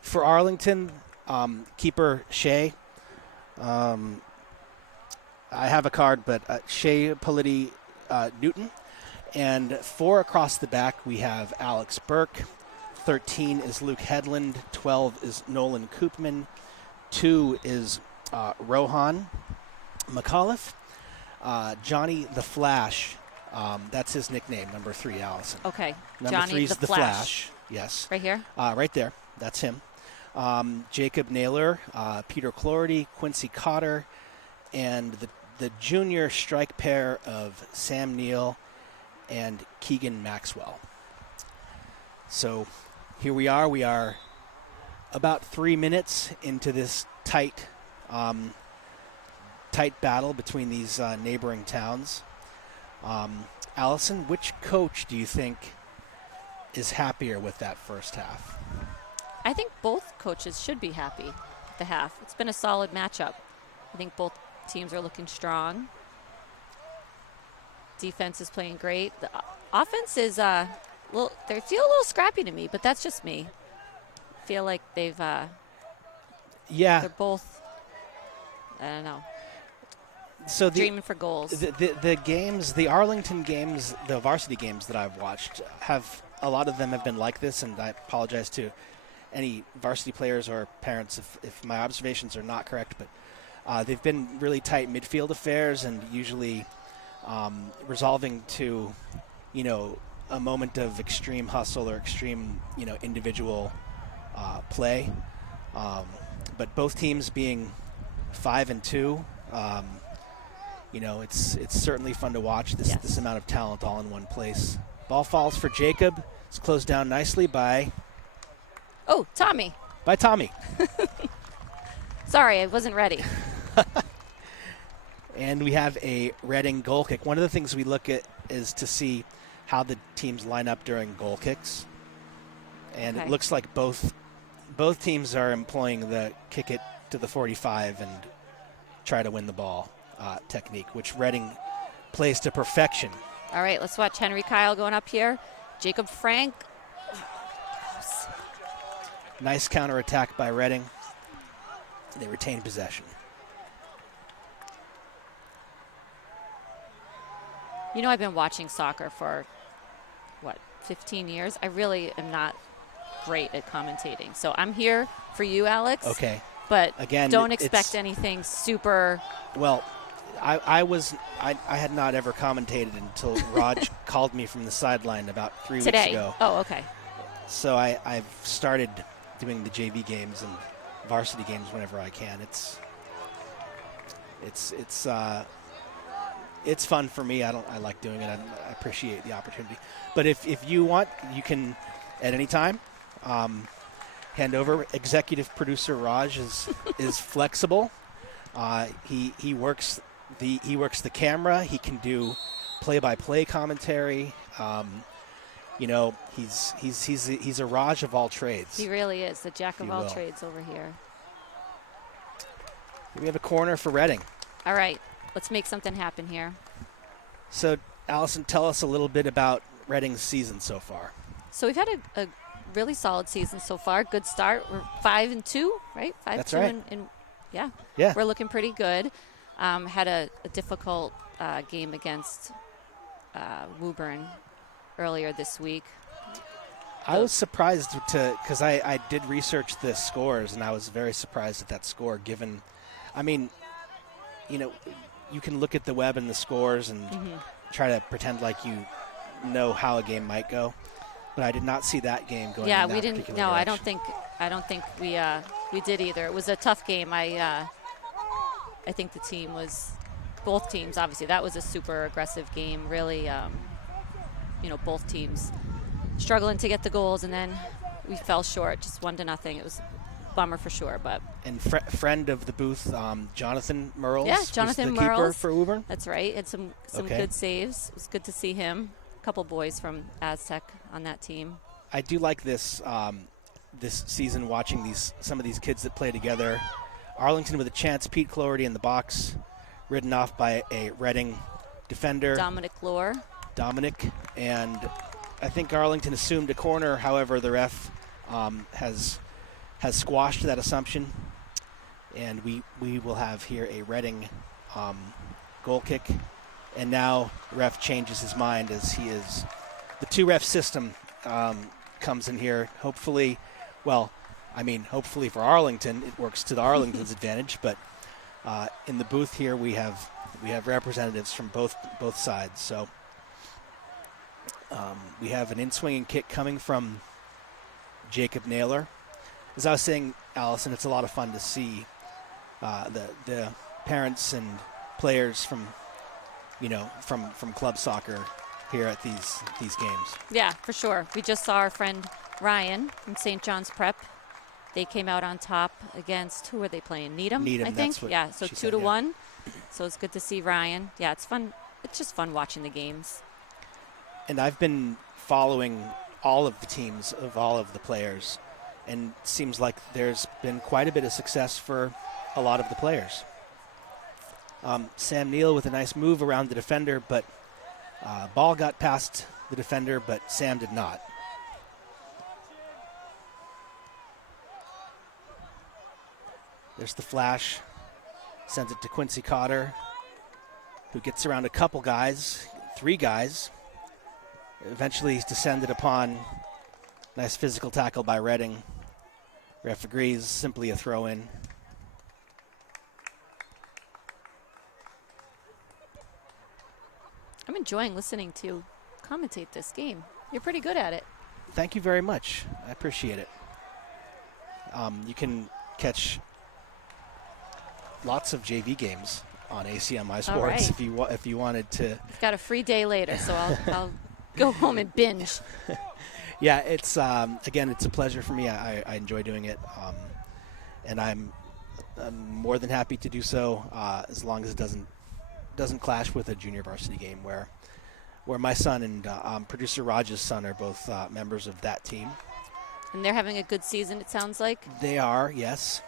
For Arlington, keeper Shea. I have a card, but Shea Politi Newton. And 4 across the back, we have Alex Burke. 13 is Luke Hedlund. 12 is Nolan Koopman. 2 is Rohan McAuliffe. Johnny the Flash. That's his nickname, number 3, Allison. Okay. Number Johnny 3 is the Flash. Yes. Right here? Right there. That's him. Jacob Naylor, Peter Clordy, Quincy Cotter, and the junior strike pair of Sam Neal and Keegan Maxwell. So here we are. We are about 3 minutes into this tight battle between these neighboring towns. Allison, which coach do you think is happier with that first half? I think both coaches should be happy with the half. It's been a solid matchup. I think both teams are looking strong. Defense is playing great. The offense is they feel a little scrappy to me, but that's just me. I feel like they're both, I don't know, so dreaming for goals. The games, the Arlington games, the varsity games that I've watched, a lot of them have been like this, and I apologize to any varsity players or parents if my observations are not correct, but they've been really tight midfield affairs and usually resolving to, a moment of extreme hustle or extreme, individual play. But both teams being 5-2, it's certainly fun to watch this amount of talent all in one place. Ball falls for Jacob. It's closed down nicely by Tommy. By Tommy. Sorry, I wasn't ready. And we have a Reading goal kick. One of the things we look at is to see how the teams line up during goal kicks. And It looks like both teams are employing the kick it to the 45 and try to win the ball technique, which Reading plays to perfection. All right, let's watch Henry Kyle going up here. Jacob Frank. Nice counterattack by Reading. They retain possession. I've been watching soccer for, 15 years? I really am not great at commentating. So I'm here for you, Alex. Okay. But again, don't expect anything super. Well, I had not ever commentated until Raj called me from the sideline about 3 weeks ago. Oh, okay. So I've started doing the JV games and varsity games whenever I can. It's fun for me. I like doing it. I appreciate the opportunity. But if you want, you can at any time hand over. Executive producer Raj is flexible. He works the camera. He can do play-by-play commentary. He's a Raj of all trades. He really is the jack of all trades over here. We have a corner for Reading. All right, let's make something happen here. So, Allison, tell us a little bit about Reading's season so far. So we've had a really solid season so far. Good start. We're 5-2, right? 5-2. That's right. Yeah. We're looking pretty good. Had a difficult game against Woburn earlier this week. I was surprised because I did research the scores, and I was very surprised at that score given, you can look at the web and the scores and try to pretend like you know how a game might go, but I did not see that game going. Yeah, in that we didn't. No, direction. I don't think we did either. It was a tough game. I think both teams. Obviously, that was a super aggressive game. Really, both teams struggling to get the goals, and then we fell short, just 1-0. It was a bummer for sure, but. And friend of the booth, Jonathan Merles. Yeah, Jonathan was the Merles keeper for Woburn. That's right. Had some good saves. It was good to see him. A couple boys from Aztec on that team. I do like this season watching some of these kids that play together. Arlington with a chance. Pete Cloherty in the box, ridden off by a Reading defender. Dominic Lohr. And I think Arlington assumed a corner. However, the ref has squashed that assumption, and we will have here a Reading goal kick. And now the ref changes his mind as the two-ref system comes in here. Hopefully for Arlington, it works to the Arlington's advantage. But in the booth here, we have representatives from both sides. So we have an in-swinging kick coming from Jacob Naylor. As I was saying, Allison, it's a lot of fun to see the parents and players from club soccer here at these games. Yeah, for sure. We just saw our friend Ryan from St. John's Prep. They came out on top against, who were they playing? Needham, I think. That's what yeah, so she 2-1. said, So it's good to see Ryan. Yeah, it's fun. It's just fun watching the games. And I've been following all of the teams of all of the players, and it seems like there's been quite a bit of success for a lot of the players. Sam Neal with a nice move around the defender, but ball got past the defender, but Sam did not. There's the flash. Sends it to Quincy Cotter, who gets around a couple guys, 3 guys. Eventually he's descended upon. Nice physical tackle by Reading. Ref agrees, simply a throw in. I'm enjoying listening to you commentate this game. You're pretty good at it. Thank you very much. I appreciate it. You can catch lots of JV games on ACMi Sports right. if you wanted to. I've got a free day later, so I'll go home and binge. Yeah, it's again, it's a pleasure for me. I enjoy doing it, and I'm more than happy to do so as long as it doesn't clash with a junior varsity game where my son and producer Raj's son are both members of that team. And they're having a good season, it sounds like. They are, yes.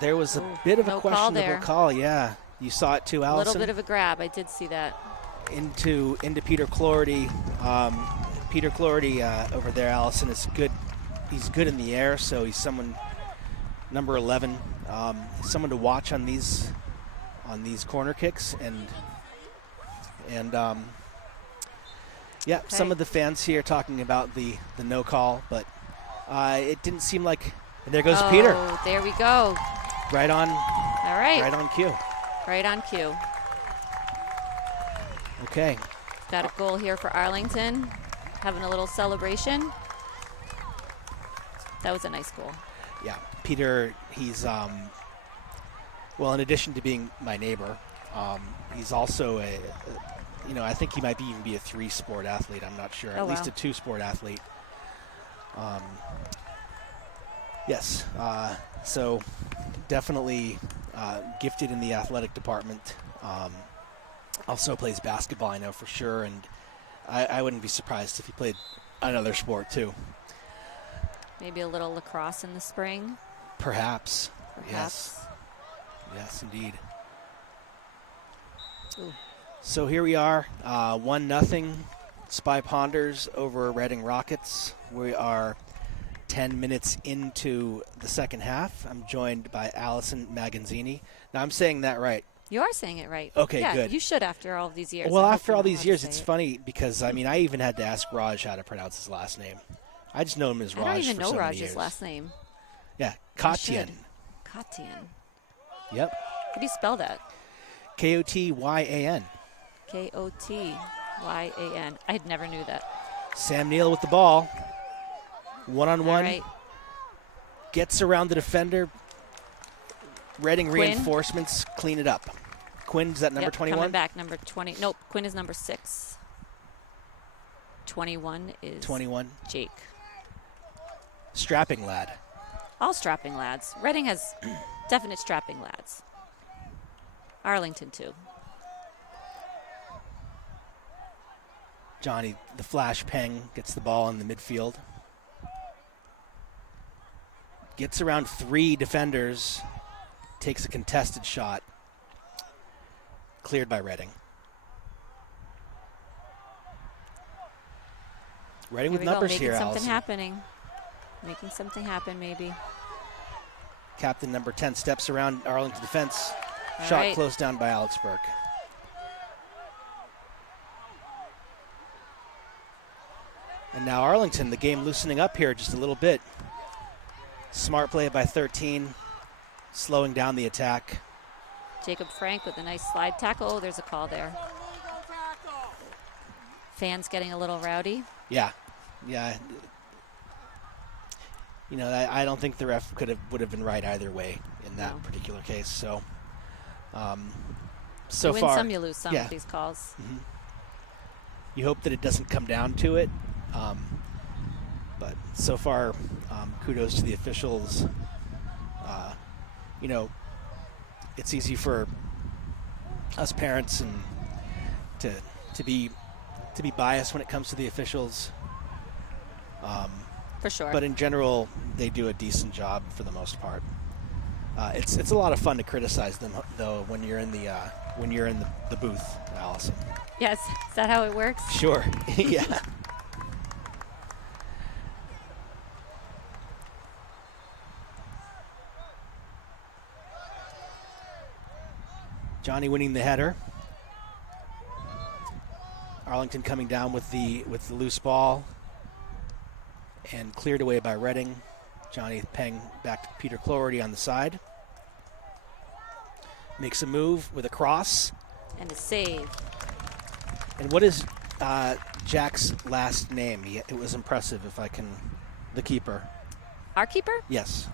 There was a bit of a questionable call. Yeah, you saw it too, Allison. A little bit of a grab. I did see that. Into Peter Clordy. Peter Clordy over there, Allison, is good. He's good in the air, so he's someone, number 11, someone to watch on these corner kicks. And yeah, some of the fans here talking about the no call, but it didn't seem like. And there goes Peter. Oh, there we go. Right on. All right. Right on cue. Right on cue. Okay. Got a goal here for Arlington. Having a little celebration. That was a nice goal. Yeah, Peter, he's, well, in addition to being my neighbor, he's also I think he might even be a 3-sport athlete. I'm not sure. At least a 2-sport athlete. Yes. So definitely gifted in the athletic department. Also plays basketball, I know for sure, and I wouldn't be surprised if he played another sport too. Maybe a little lacrosse in the spring. Perhaps. Yes. Yes, indeed. Ooh. So here we are, 1-0 Spy Ponders over Reading Rockets. We are 10 minutes into the second half. I'm joined by Allison Maganzini. Now, I'm saying that right. You are saying it right. Okay, yeah, good. You should after all of these years. Well, after all these years, it's funny because, I mean, I even had to ask Raj how to pronounce his last name. I just know him as Raj. I don't even for know so many Raj's years. last name. Yeah, Kotyan. Kotyan. Yep. How do you spell that? Kotyan. Kotyan. I never knew that. Sam Neal with the ball. One-on-one. Right. Gets around the defender. Reading Quinn. Reinforcements clean it up. Quinn's that number 21? Coming back, number 20. Nope, Quinn is number 6. 21 is 21. Jake. Strapping lad. All strapping lads. Reading has definite strapping lads. Arlington, too. Johnny, the flash peng, gets the ball in the midfield. Gets around 3 defenders. Takes a contested shot. Cleared by Reading. Reading with numbers here, Making Allison. something happening. Making something happen, maybe. Captain number 10 steps around Arlington defense. All Shot right. closed down by Alex Burke. And now Arlington, the game loosening up here just a little bit. Smart play by 13, slowing down the attack. Jacob Frank with a nice slide tackle. Oh, there's a call there. Fans getting a little rowdy. Yeah. You know, I don't think the ref would have been right either way in that particular case. So, so you win far, some, you lose some with these calls. Mm-hmm. You hope that it doesn't come down to it. But so far, kudos to the officials. You know, it's easy for us parents and to be biased when it comes to the officials. For sure. But in general, they do a decent job for the most part. It's a lot of fun to criticize them though when you're in the booth, Allison. Yes, is that how it works? Sure. Yeah. Johnny winning the header. Arlington coming down with the loose ball. And cleared away by Reading. Johnny Peng back to Peter Cloherty on the side. Makes a move with a cross. And a save. And what is Jack's last name? It was impressive, if I can. The keeper. Our keeper? Yes.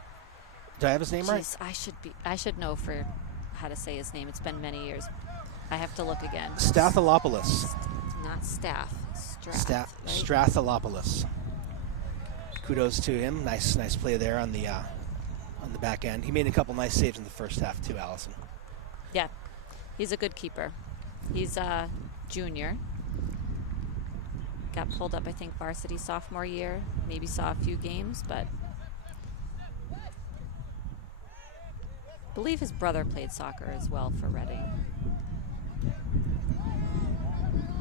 Do I have his name right? I should know for how to say his name. It's been many years. I have to look again. Stathalopoulos. Not Staff. Right? Strathalopoulos. Kudos to him. Nice play there on the back end. He made a couple nice saves in the first half too, Allison. Yeah, he's a good keeper. He's a junior. Got pulled up, I think, varsity sophomore year. Maybe saw a few games, but I believe his brother played soccer as well for Reading.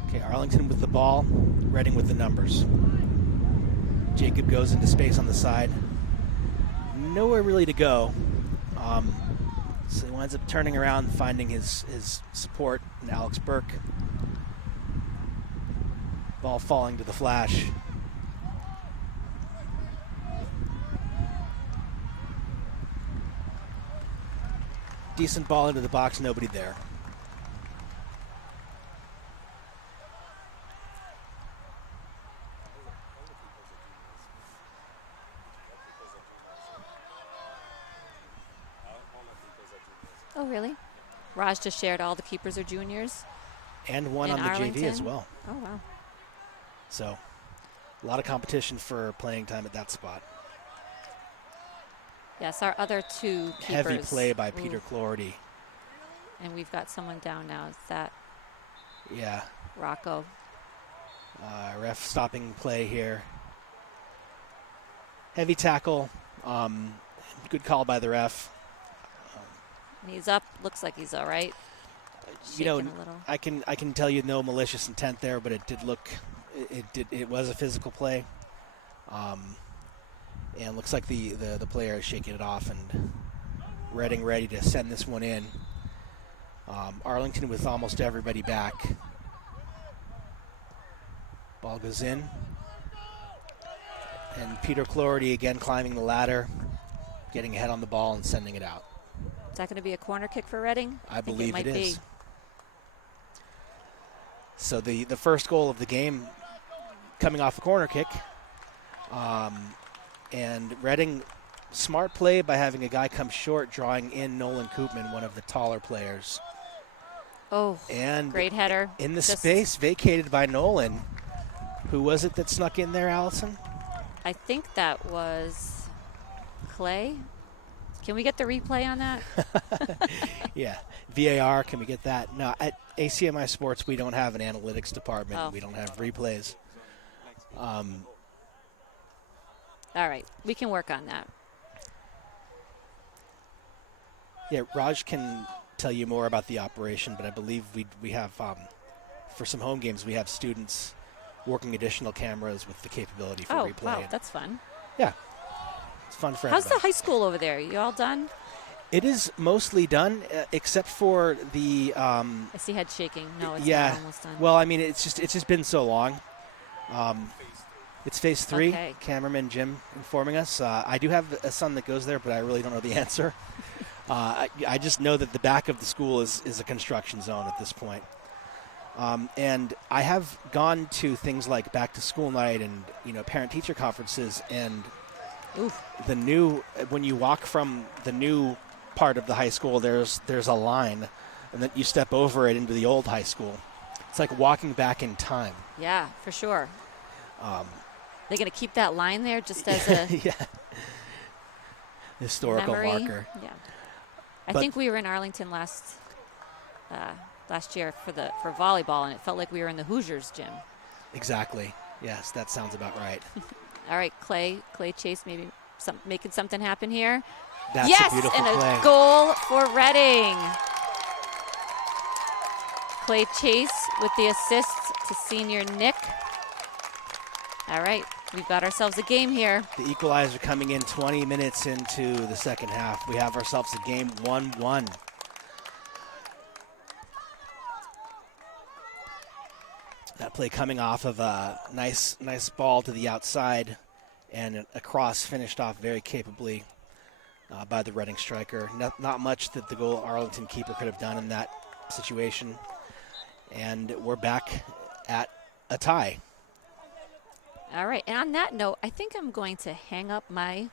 Okay, Arlington with the ball, Reading with the numbers. Jacob goes into space on the side. Nowhere really to go. So he winds up turning around, finding his support in Alex Burke. Ball falling to the Flash. Decent ball into the box, nobody there. Oh, really? Raj just shared all the keepers are juniors. And one in on the Arlington? JV as well. Oh, wow. So, a lot of competition for playing time at that spot. Yes, our other two keepers. Heavy play by Peter Cloherty. And we've got someone down now. Is that Yeah. Rocco? Ref stopping play here. Heavy tackle. Good call by the ref. And he's up. Looks like he's all right. You know, Shaking a little. I can tell you no malicious intent there, but it did look, it was a physical play, and looks like the player is shaking it off and Reading ready to send this one in. Arlington with almost everybody back. Ball goes in, and Peter Cloherty again climbing the ladder, getting ahead on the ball and sending it out. Is that going to be a corner kick for Reading? I believe it it might is. be. So the first goal of the game coming off a corner kick. And Reading, smart play by having a guy come short, drawing in Nolan Koopman, one of the taller players. Oh, And great header. in the Just- space vacated by Nolan. Who was it that snuck in there, Allison? I think that was Clay. Can we get the replay on that? Yeah. VAR, can we get that? No, at ACMi Sports, we don't have an analytics department. Oh. We don't have replays. All right, we can work on that. Yeah, Raj can tell you more about the operation, but I believe we have, for some home games, we have students working additional cameras with the capability for Oh, replay. wow, that's fun. Yeah, it's fun for How's the everybody. high school over there? You all done? It is mostly done, except for the. I see head shaking. No, it's Yeah. not almost done. Well, I mean, it's just been so long. It's phase 3. Okay. Cameraman Jim informing us. I do have a son that goes there, but I really don't know the answer. I just know that the back of the school is a construction zone at this point. And I have gone to things like back to school night and parent-teacher conferences, and Oof. the new, when you walk from the new part of the high school, there's a line, and then you step over it into the old high school. It's like walking back in time. Yeah, for sure. They're going to keep that line there just as a Yeah. Historical memory. marker. Yeah. I But- think we were in Arlington last year for volleyball, and it felt like we were in the Hoosiers gym. Exactly. Yes, that sounds about right. All right, Clay Chase, maybe making something happen here. That's yes, a beautiful and play. a goal for Reading. Clay Chase with the assist to senior Nick. All right, we've got ourselves a game here. The equalizer coming in 20 minutes into the second half. We have ourselves a game 1-1. That play coming off of a nice ball to the outside, and a cross finished off very capably by the Reading striker. Not much that the Arlington keeper could have done in that situation. And we're back at a tie. All right. And on that note, I think I'm going to hang up my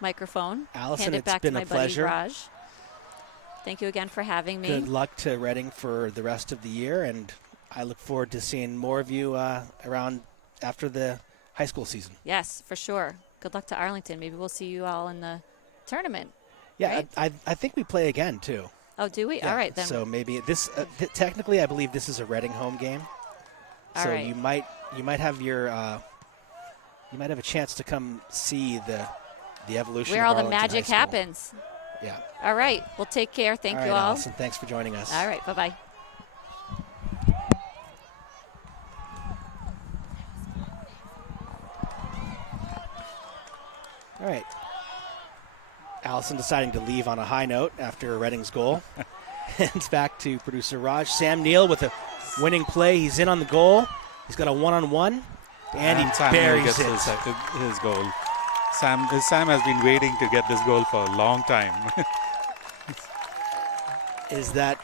microphone. Allison, hand it it's back been to my a pleasure. buddy Raj. Thank you again for having me. Good luck to Reading for the rest of the year, and I look forward to seeing more of you around after the high school season. Yes, for sure. Good luck to Arlington. Maybe we'll see you all in the tournament. Yeah, right? I think we play again, too. Oh, do we? Yeah, all right, then. So maybe this, technically, I believe this is a Reading home game. All so right. you might have your, you might have a chance to come see the evolution Where of all the Arlington magic High School. happens. Yeah. All right. Well, take care. Thank you all. Allison, thanks for joining us. All right. Bye-bye. All right. Allison deciding to leave on a high note after Reading's goal. Hands back to producer Raj. Sam Neal with a winning play. He's in on the goal. He's got a one-on-one, and he Sam Neal buries gets it. his goal. Sam has been waiting to get this goal for a long time. Is that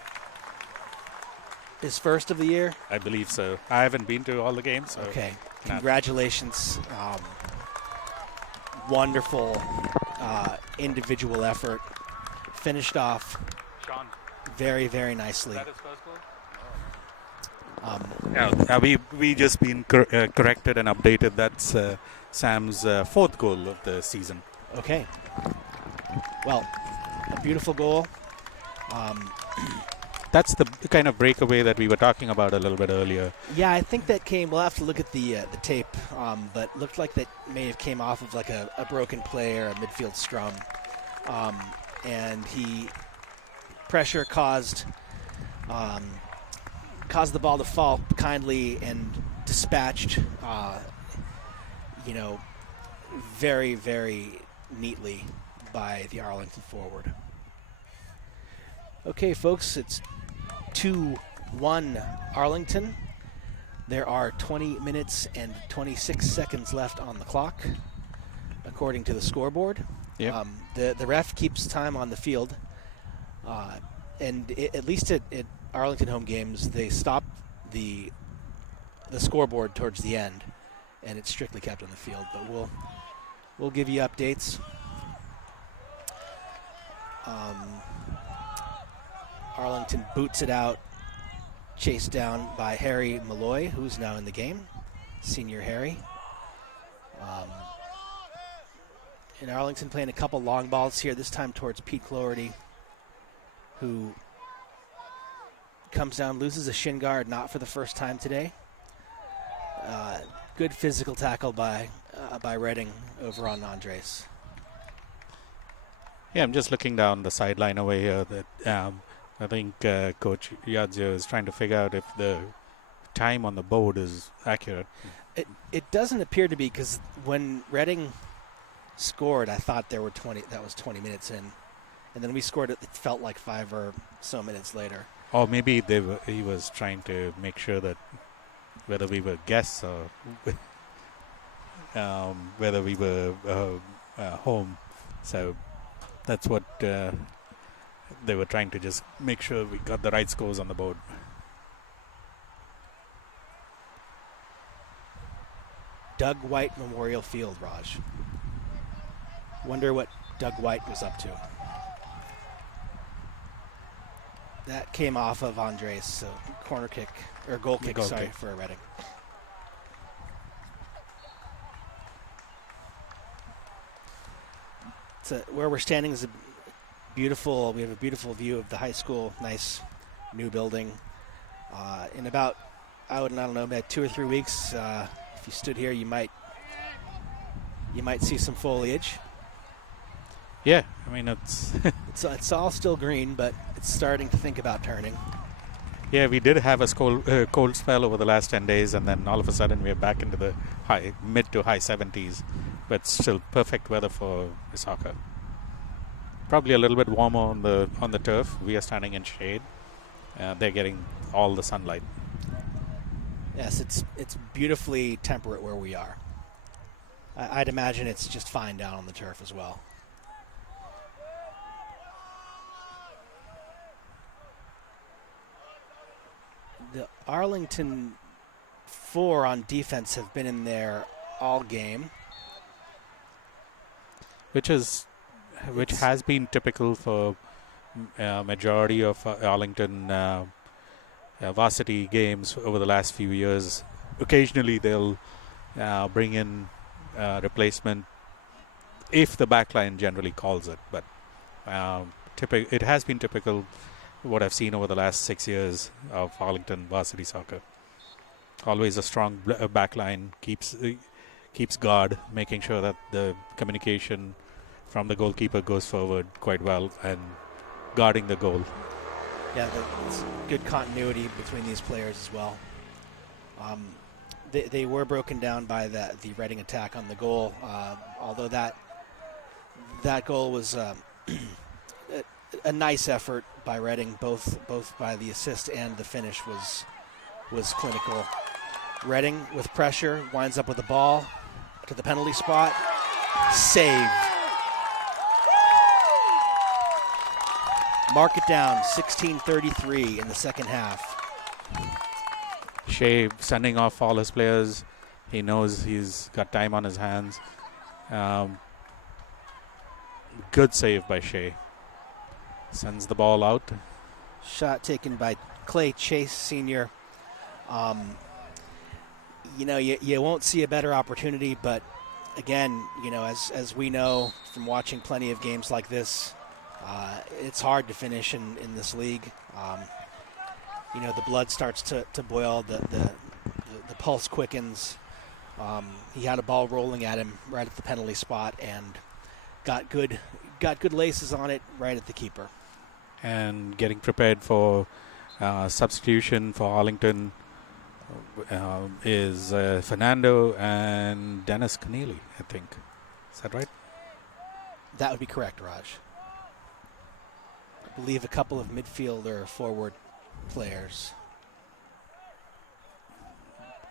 his first of the year? I believe so. I haven't been to all the games. So Okay. not- Congratulations. Wonderful individual effort. Finished off Sean, very, very nicely. his first goal? We just been corrected and updated. That's Sam's fourth goal of the season. Okay. Well, a beautiful goal. That's the kind of breakaway that we were talking about a little bit earlier. Yeah, I think that came. We'll have to look at the tape, but looked like that may have came off of like a broken play or a midfield scrum, and pressure caused the ball to fall kindly and dispatched, very, very neatly by the Arlington forward. Okay, folks, it's 2-1 Arlington. There are 20 minutes and 26 seconds left on the clock, according to the scoreboard. Yep. The ref keeps time on the field, and at least at Arlington home games, they stop the scoreboard towards the end, and it's strictly kept on the field. But we'll give you updates. Arlington boots it out, chased down by Harry Malloy, who's now in the game, senior Harry. And Arlington playing a couple long balls here, this time towards Pete Cloherty, who comes down, loses a shin guard, not for the first time today. Good physical tackle by Reading over on Andres. Yeah, I'm just looking down the sideline over here. That I think Coach Yadzio is trying to figure out if the time on the board is accurate. It doesn't appear to be, because when Reading scored, I thought there were 20. That was 20 minutes in, and then we scored. It felt like 5 or so minutes later. Or maybe he was trying to make sure that whether we were guests or whether we were home. So that's what they were trying to just make sure we got the right scores on the board. Doug White Memorial Field, Raj. Wonder what Doug White was up to. That came off of Andres, so corner kick, or goal kick, for Reading. Where we're standing is we have a beautiful view of the high school, nice new building. In about, I don't know, about 2 or 3 weeks, if you stood here, you might see some foliage. Yeah, I mean it's it's all still green, but it's starting to think about turning. Yeah, we did have a cold spell over the last 10 days, and then all of a sudden we're back into the mid to high 70s, but still perfect weather for soccer. Probably a little bit warmer on the turf. We are standing in shade. They're getting all the sunlight. Yes, it's beautifully temperate where we are. I'd imagine it's just fine down on the turf as well. The Arlington 4 on defense have been in there all game. Which has been typical for majority of Arlington varsity games over the last few years. Occasionally they'll bring in replacement if the backline generally calls it, but it has been typical what I've seen over the last 6 years of Arlington varsity soccer. Always a strong backline keeps guard, making sure that the communication from the goalkeeper goes forward quite well and guarding the goal. Yeah, there's good continuity between these players as well. They were broken down by the Reading attack on the goal, although that goal was a nice effort by Reading, both by the assist and the finish was clinical. Reading with pressure winds up with the ball to the penalty spot. Save. Mark it down, 16:33 in the second half. Shea sending off all his players. He knows he's got time on his hands. Good save by Shea. Sends the ball out. Shot taken by Clay Chase Sr. You won't see a better opportunity, but again, as we know from watching plenty of games like this, it's hard to finish in this league. The blood starts to boil, the pulse quickens. He had a ball rolling at him right at the penalty spot and got good laces on it right at the keeper. And getting prepared for substitution for Arlington is Fernando and Dennis Keneally, I think. Is that right? That would be correct, Raj. I believe a couple of midfield or forward players.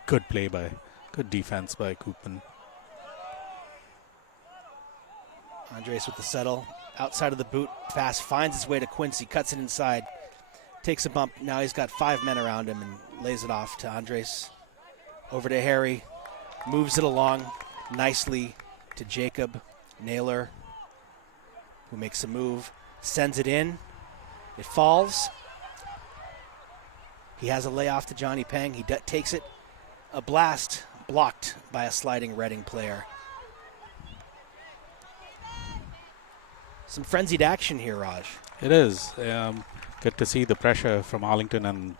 Good defense by Koopman. Andres with the settle. Outside of the boot, fast, finds his way to Quincy, cuts it inside, takes a bump. Now he's got 5 men around him and lays it off to Andres. Over to Harry, moves it along nicely to Jacob Naylor, who makes a move, sends it in. It falls. He has a layoff to Johnny Peng. He takes it. A blast blocked by a sliding Reading player. Some frenzied action here, Raj. It is. Good to see the pressure from Arlington and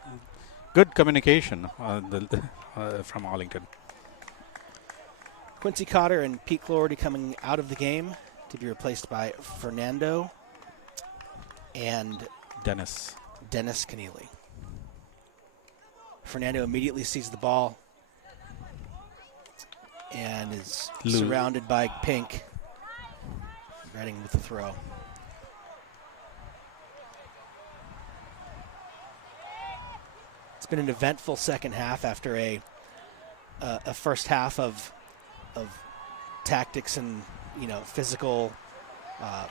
good communication from Arlington. Quincy Cotter and Pete Clordy coming out of the game to be replaced by Fernando and Dennis Keneally. Fernando immediately sees the ball and is surrounded by Pink. Reading with the throw. It's been an eventful second half after a first half of tactics and physical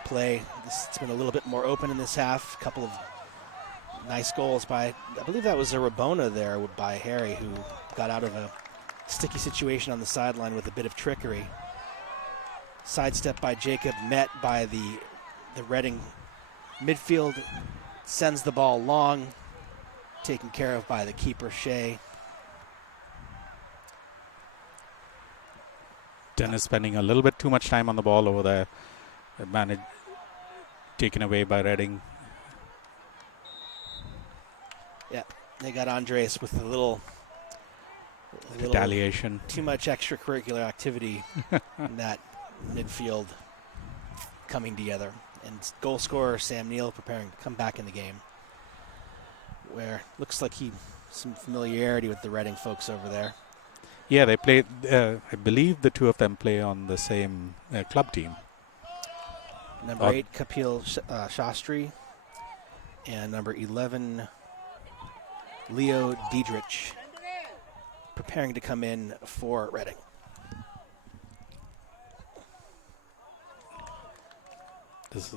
play. It's been a little bit more open in this half. A couple of nice goals by, I believe that was a Rabona there by Harry, who got out of a sticky situation on the sideline with a bit of trickery. Sidestep by Jacob, met by the Reading midfield, sends the ball long, taken care of by the keeper, Shea. Dennis spending a little bit too much time on the ball over there. Taken away by Reading. Yeah, they got Andres with a little retaliation. Too much extracurricular activity in that midfield coming together. And goal scorer Sam Neal preparing to come back in the game, where looks like some familiarity with the Reading folks over there. Yeah, they play. I believe the two of them play on the same club team. Number 8, Kapil Shastri, and number 11, Leo Diedrich, preparing to come in for Reading. This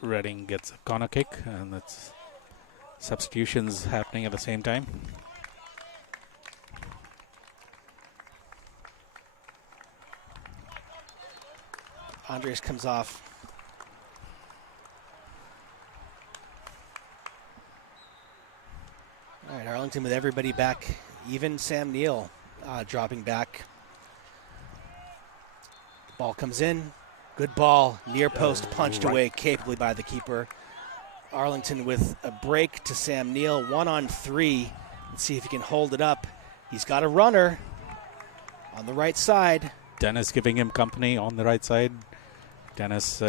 Reading gets a corner kick, and that's substitutions happening at the same time. Andres comes off. All right, Arlington with everybody back. Even Sam Neal dropping back. Ball comes in. Good ball. Near post punched away capably by the keeper. Arlington with a break to Sam Neal. 1-on-3. Let's see if he can hold it up. He's got a runner on the right side. Dennis giving him company on the right side. Dennis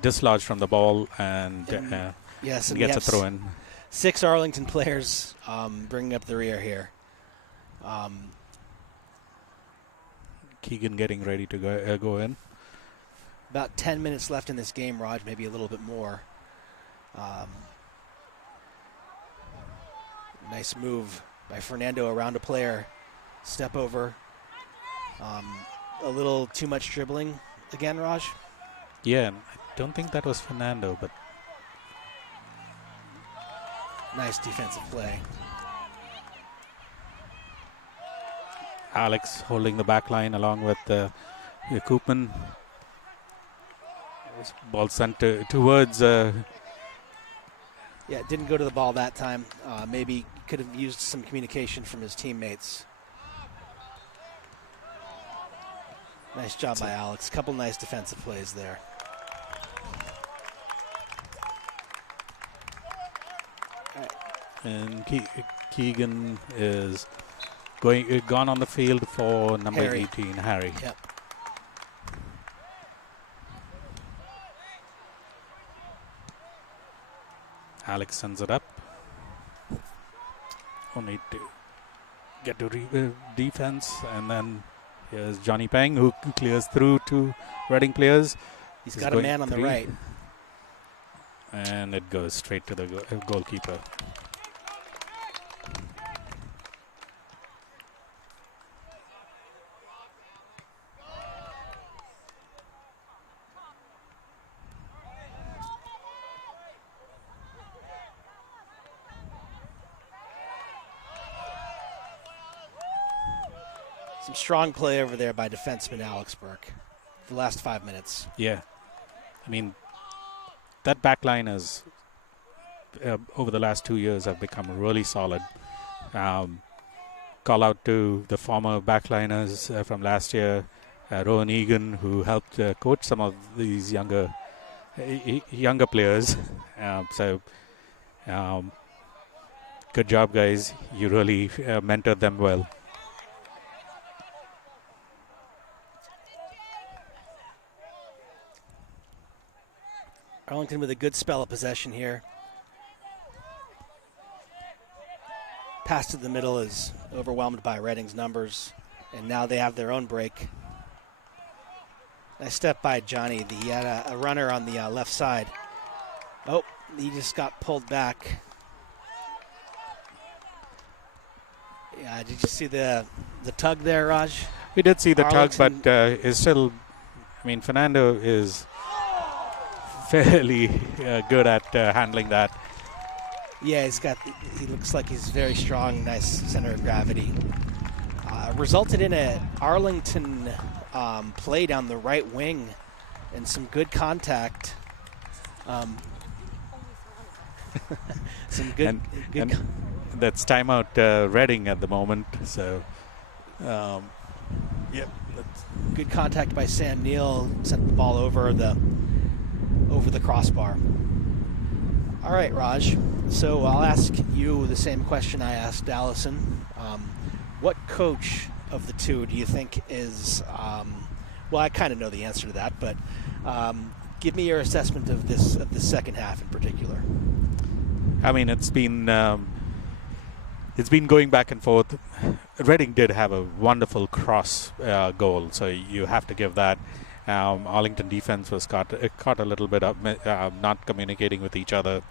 dislodged from the ball and yes, and gets a throw in. 6 Arlington players bringing up the rear here. Keegan getting ready to go in. About 10 minutes left in this game, Raj, maybe a little bit more. Nice move by Fernando around a player. Step over. A little too much dribbling again, Raj? Yeah, I don't think that was Fernando, but nice defensive play. Alex holding the back line along with Koopman. Ball sent towards... Yeah, it didn't go to the ball that time. Maybe could have used some communication from his teammates. Nice job by Alex. Couple nice defensive plays there. And Keegan is gone on the field for number Harry. 18, Harry. Yep. Alex sends it up. Only to get to defense, and then here's Johnny Peng, who clears through to Reading players. He's got a man on the right. And it goes straight to the goalkeeper. Some strong play over there by defenseman Alex Burke. The last 5 minutes. Yeah. I mean, that back line is, over the last 2 years, have become really solid. Call out to the former backliners from last year, Rowan Egan, who helped coach some of these younger players. Good job, guys. You really mentored them well. Arlington with a good spell of possession here. Pass to the middle is overwhelmed by Reading's numbers, and now they have their own break. Nice step by Johnny. He had a runner on the left side. Oh, he just got pulled back. Yeah, did you see the tug there, Raj? We did see the Arlington. tug, but it's still, I mean, Fernando is fairly good at handling that. Yeah, he looks like he's very strong, nice center of gravity. Resulted in a Arlington play down the right wing and some good contact. Some good. And that's timeout Reading at the moment. So, yep. Good contact by Sam Neal. Sent the ball over the crossbar. All right, Raj. So I'll ask you the same question I asked Allison. What coach of the two do you think is, well, I kind of know the answer to that, but give me your assessment of this second half in particular. I mean, it's been going back and forth. Reading did have a wonderful cross goal, so you have to give that. Arlington defense was caught a little bit up, not communicating with each other,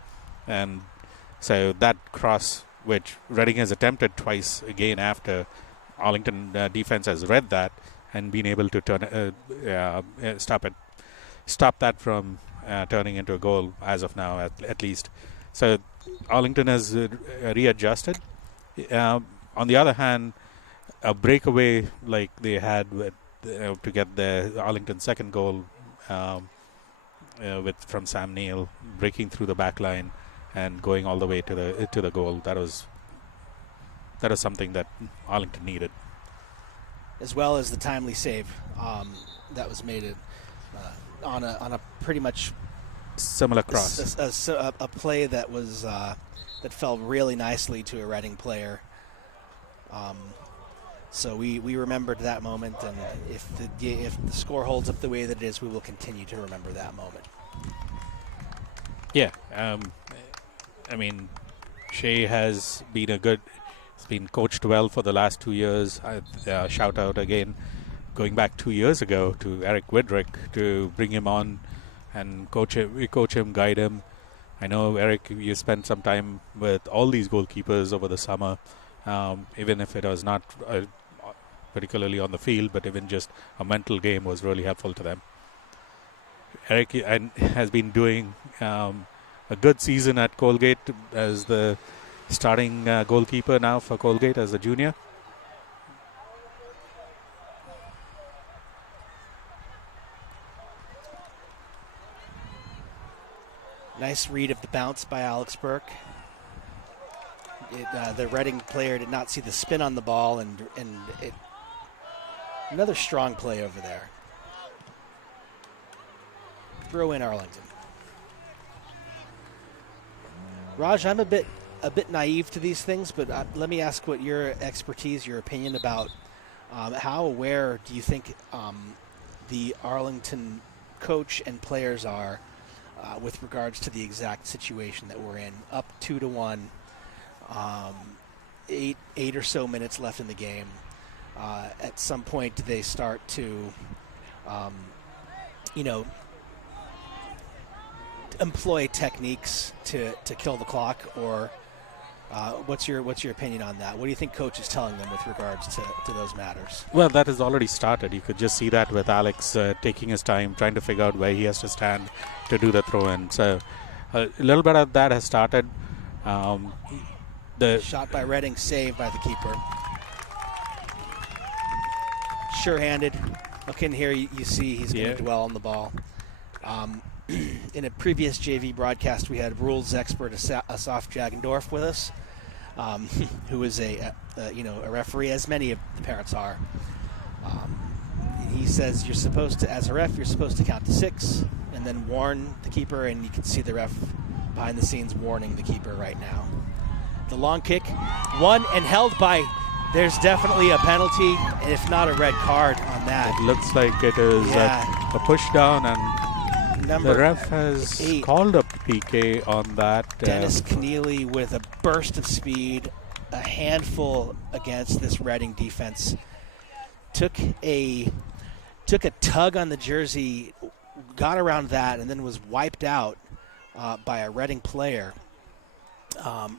and so that cross, which Reading has attempted twice again after, Arlington defense has read that and been able to stop stop that from turning into a goal as of now, at least. So Arlington has readjusted. On the other hand, a breakaway like they had with to get the Arlington second goal from Sam Neill breaking through the back line and going all the way to the goal. That was something that Arlington needed, as well as the timely save that was made on a pretty much similar cross, a play that was that fell really nicely to a Reading player. So we remembered that moment, and if the score holds up the way that it is, we will continue to remember that moment. Yeah, I mean, Shea has been been coached well for the last 2 years. Shout out again, going back 2 years ago to Eric Widrick to bring him on and coach him, guide him. I know, Eric, you spent some time with all these goalkeepers over the summer, even if it was not particularly on the field, but even just a mental game was really helpful to them. Eric has been doing a good season at Colgate as the starting goalkeeper now for Colgate as a junior. Nice read of the bounce by Alex Burke. The Reading player did not see the spin on the ball, and another strong play over there. Throw in Arlington. Raj, I'm a bit naive to these things, but let me ask what your expertise, your opinion about how aware do you think the Arlington coach and players are with regards to the exact situation that we're in, up 2-1, 8 or so minutes left in the game. At some point, do they start to, employ techniques to kill the clock, or what's your opinion on that? What do you think coach is telling them with regards to those matters? Well, that has already started. You could just see that with Alex taking his time, trying to figure out where he has to stand to do the throw-in. So a little bit of that has started. The shot by Reading, saved by the keeper. Sure-handed. Look in here, you see he's going to dwell on the ball. In a previous JV broadcast, we had rules expert Asaf Jagendorf with us, who is a referee, as many of the parents are. He says you're supposed to, as a ref, you're supposed to count to 6 and then warn the keeper, and you can see the ref behind the scenes warning the keeper right now. The long kick, won and held by. There's definitely a penalty, if not a red card on that. It looks like it is a push down, and the ref has called a PK on that. Dennis Keneally with a burst of speed, a handful against this Reading defense. Took a tug on the jersey, got around that, and then was wiped out by a Reading player,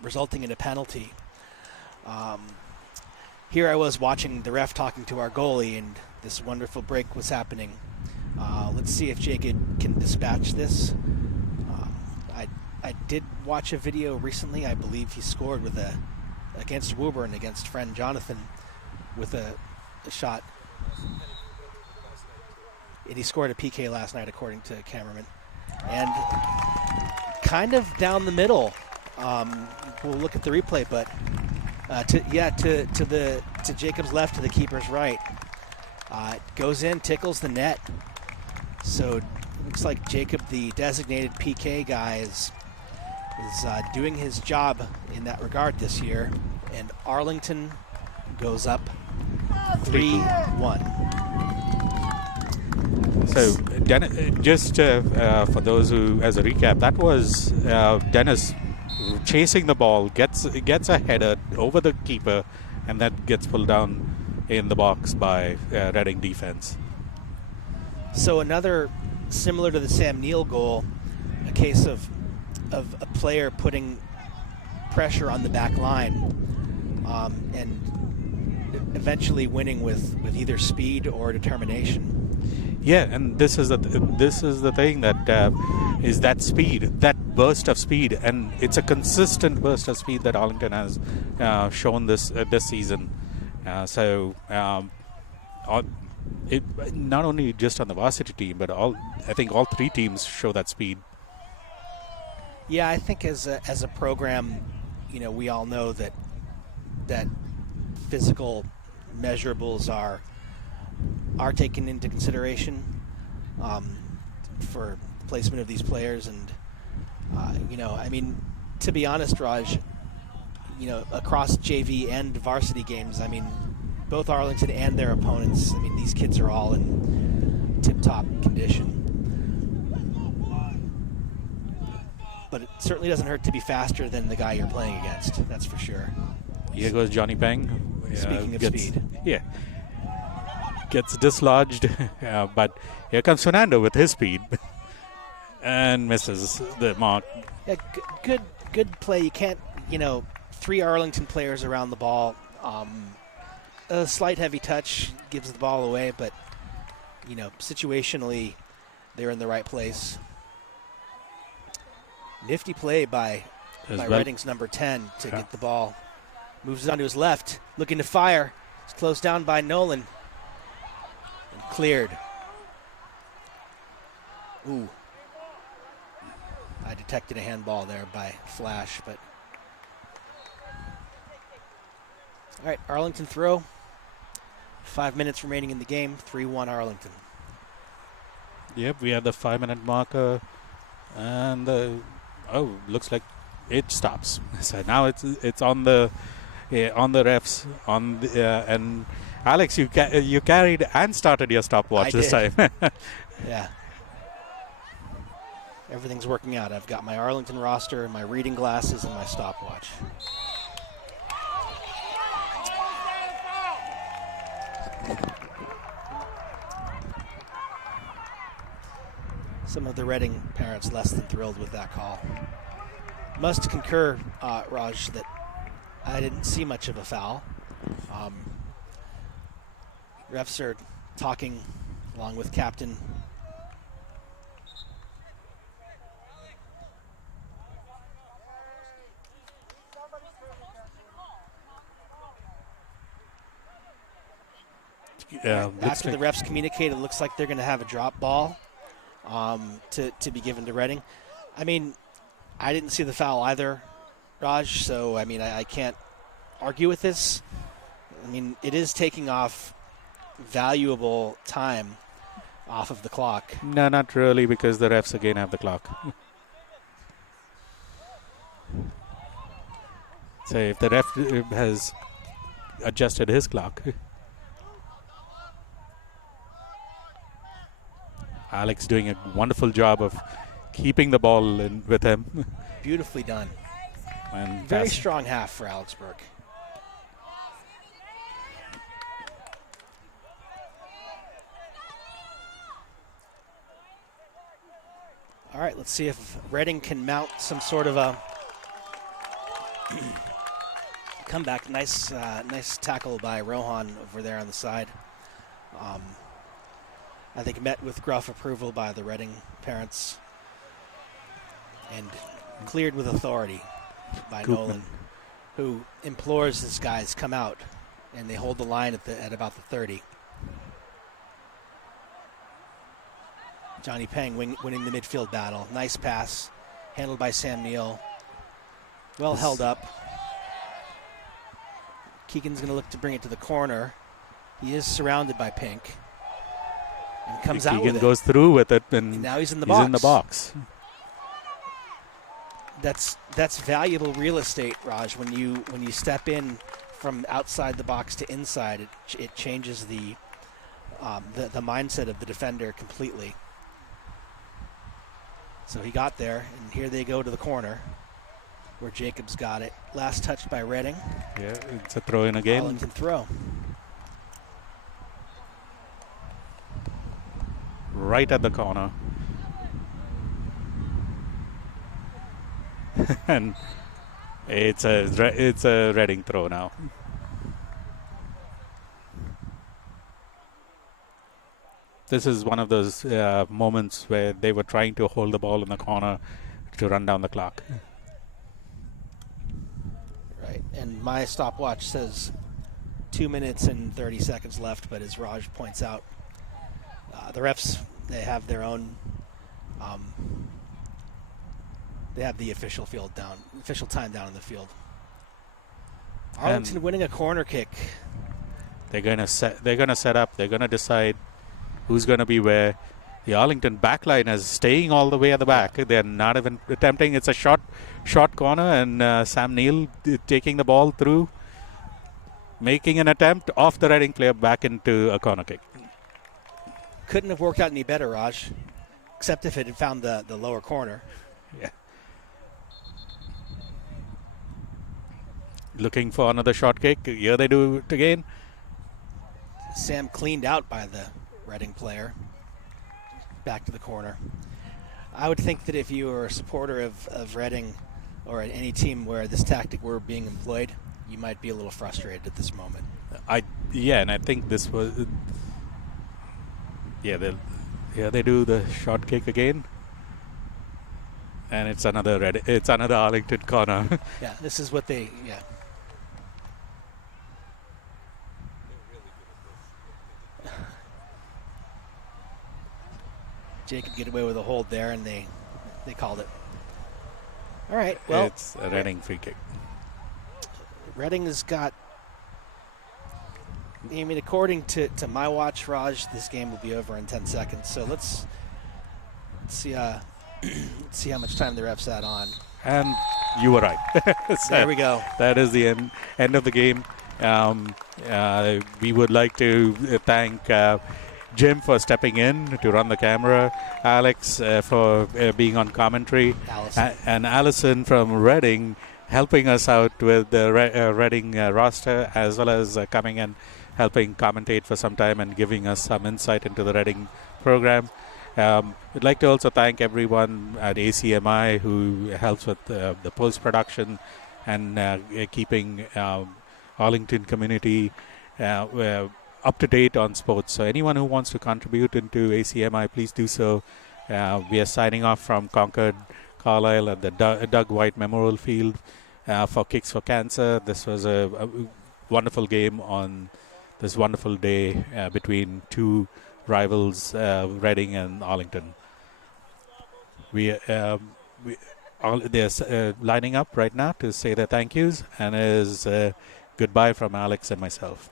resulting in a penalty. Here I was watching the ref talking to our goalie, and this wonderful break was happening. Let's see if Jacob can dispatch this. I did watch a video recently. I believe he scored against Woburn, against friend Jonathan, with a shot. And he scored a PK last night, according to cameraman. And kind of down the middle. We'll look at the replay, but to Jacob's left, to the keeper's right. Goes in, tickles the net. So it looks like Jacob, the designated PK guy, is doing his job in that regard this year. And Arlington goes up 3-1. So, just for those who, as a recap, that was Dennis chasing the ball, gets a header over the keeper, and that gets pulled down in the box by Reading defense. So another, similar to the Sam Neill goal, a case of a player putting pressure on the back line and eventually winning with either speed or determination. Yeah, and this is the thing that is that speed, that burst of speed, and it's a consistent burst of speed that Arlington has shown this season. All, it, not only just on the varsity team, but I think all three teams show that speed. Yeah, I think as a program, we all know that physical measurables are taken into consideration for placement of these players, and to be honest, Raj, across JV and varsity games, both Arlington and their opponents, these kids are all in tip-top condition. But it certainly doesn't hurt to be faster than the guy you're playing against, that's for sure. Here goes Johnny Peng. Speaking of speed. Yeah. Gets dislodged, but here comes Fernando with his speed and misses the mark. Yeah, good play. You can't, three Arlington players around the ball. A slight heavy touch gives the ball away, but, situationally, they're in the right place. Nifty play by Reading's number 10 to get the ball. Moves it on to his left, looking to fire. It's closed down by Nolan. And cleared. Ooh. I detected a handball there by Flash, but... All right, Arlington throw. 5 minutes remaining in the game, 3-1 Arlington. Yep, we have the 5-minute marker, and looks like it stops. So now it's on the refs and Alex, you carried and started your stopwatch this time. Yeah. Everything's working out. I've got my Arlington roster and my reading glasses and my stopwatch. Some of the Reading parents less than thrilled with that call. Must concur, Raj, that I didn't see much of a foul. Refs are talking along with captain. After the refs communicate, it looks like they're going to have a drop ball to be given to Reading. I didn't see the foul either, Raj, so I can't argue with this. It is taking off valuable time off of the clock. No, not really, because the refs again have the clock. So if the ref has adjusted his clock. Alex doing a wonderful job of keeping the ball in with him. Beautifully done. And very strong half for Alex Burke. All right, let's see if Reading can mount some sort of a comeback. Nice tackle by Rohan over there on the side. I think met with gruff approval by the Reading parents and cleared with authority by Nolan, who implores his guys come out, and they hold the line at about the 30. Johnny Peng winning the midfield battle. Nice pass, handled by Sam Neal. Well held up. Keegan's going to look to bring it to the corner. He is surrounded by Pink. And comes out with it. Keegan goes through with it, and now he's in the box. That's valuable real estate, Raj. When you step in from outside the box to inside, it changes the mindset of the defender completely. So he got there, and here they go to the corner, where Jacobs got it. Last touched by Reading. Yeah, it's a throw in again. Arlington throw. Right at the corner. And it's a Reading throw now. this is one of those moments where they were trying to hold the ball in the corner to run down the clock. Right, and my stopwatch says 2 minutes and 30 seconds left, but as Raj points out, the refs, they have their own, they have the official time down in the field. Arlington winning a corner kick. They're gonna set up. They're gonna decide who's gonna be where. The Arlington backline is staying all the way at the back. Yeah. They're not even attempting. It's a short corner, and Sam Neal taking the ball through, making an attempt off the Reading player back into a corner kick. Couldn't have worked out any better, Raj, except if it had found the lower corner. Yeah. Looking for another short kick. Here they do it again. Sam cleaned out by the Reading player. Back to the corner. I would think that if you were a supporter of Reading or any team where this tactic were being employed, you might be a little frustrated at this moment. And I think this was... they do the short kick again. And it's another Arlington corner. Yeah, this is what they... Yeah. Jacob get away with a hold there, and they called it. All right, well... It's a Reading free kick. Reading has got... I mean, according to my watch, Raj, this game will be over in 10 seconds. So let's see see how much time the refs had on. And you were right. There we go. That is the end of the game. We would like to thank Jim for stepping in to run the camera, Alex for being on commentary, and Allison from Reading helping us out with the Reading roster, as well as coming and helping commentate for some time and giving us some insight into the Reading program. We'd like to also thank everyone at ACMi who helps with the post-production and keeping Arlington Community up to date on sports. So anyone who wants to contribute into ACMi, please do so. We are signing off from Concord-Carlisle at the Doug White Memorial Field for Kicks for Cancer. This was a wonderful game on this wonderful day between two rivals, Reading and Arlington. They're lining up right now to say their thank yous, and is goodbye from Alex and myself.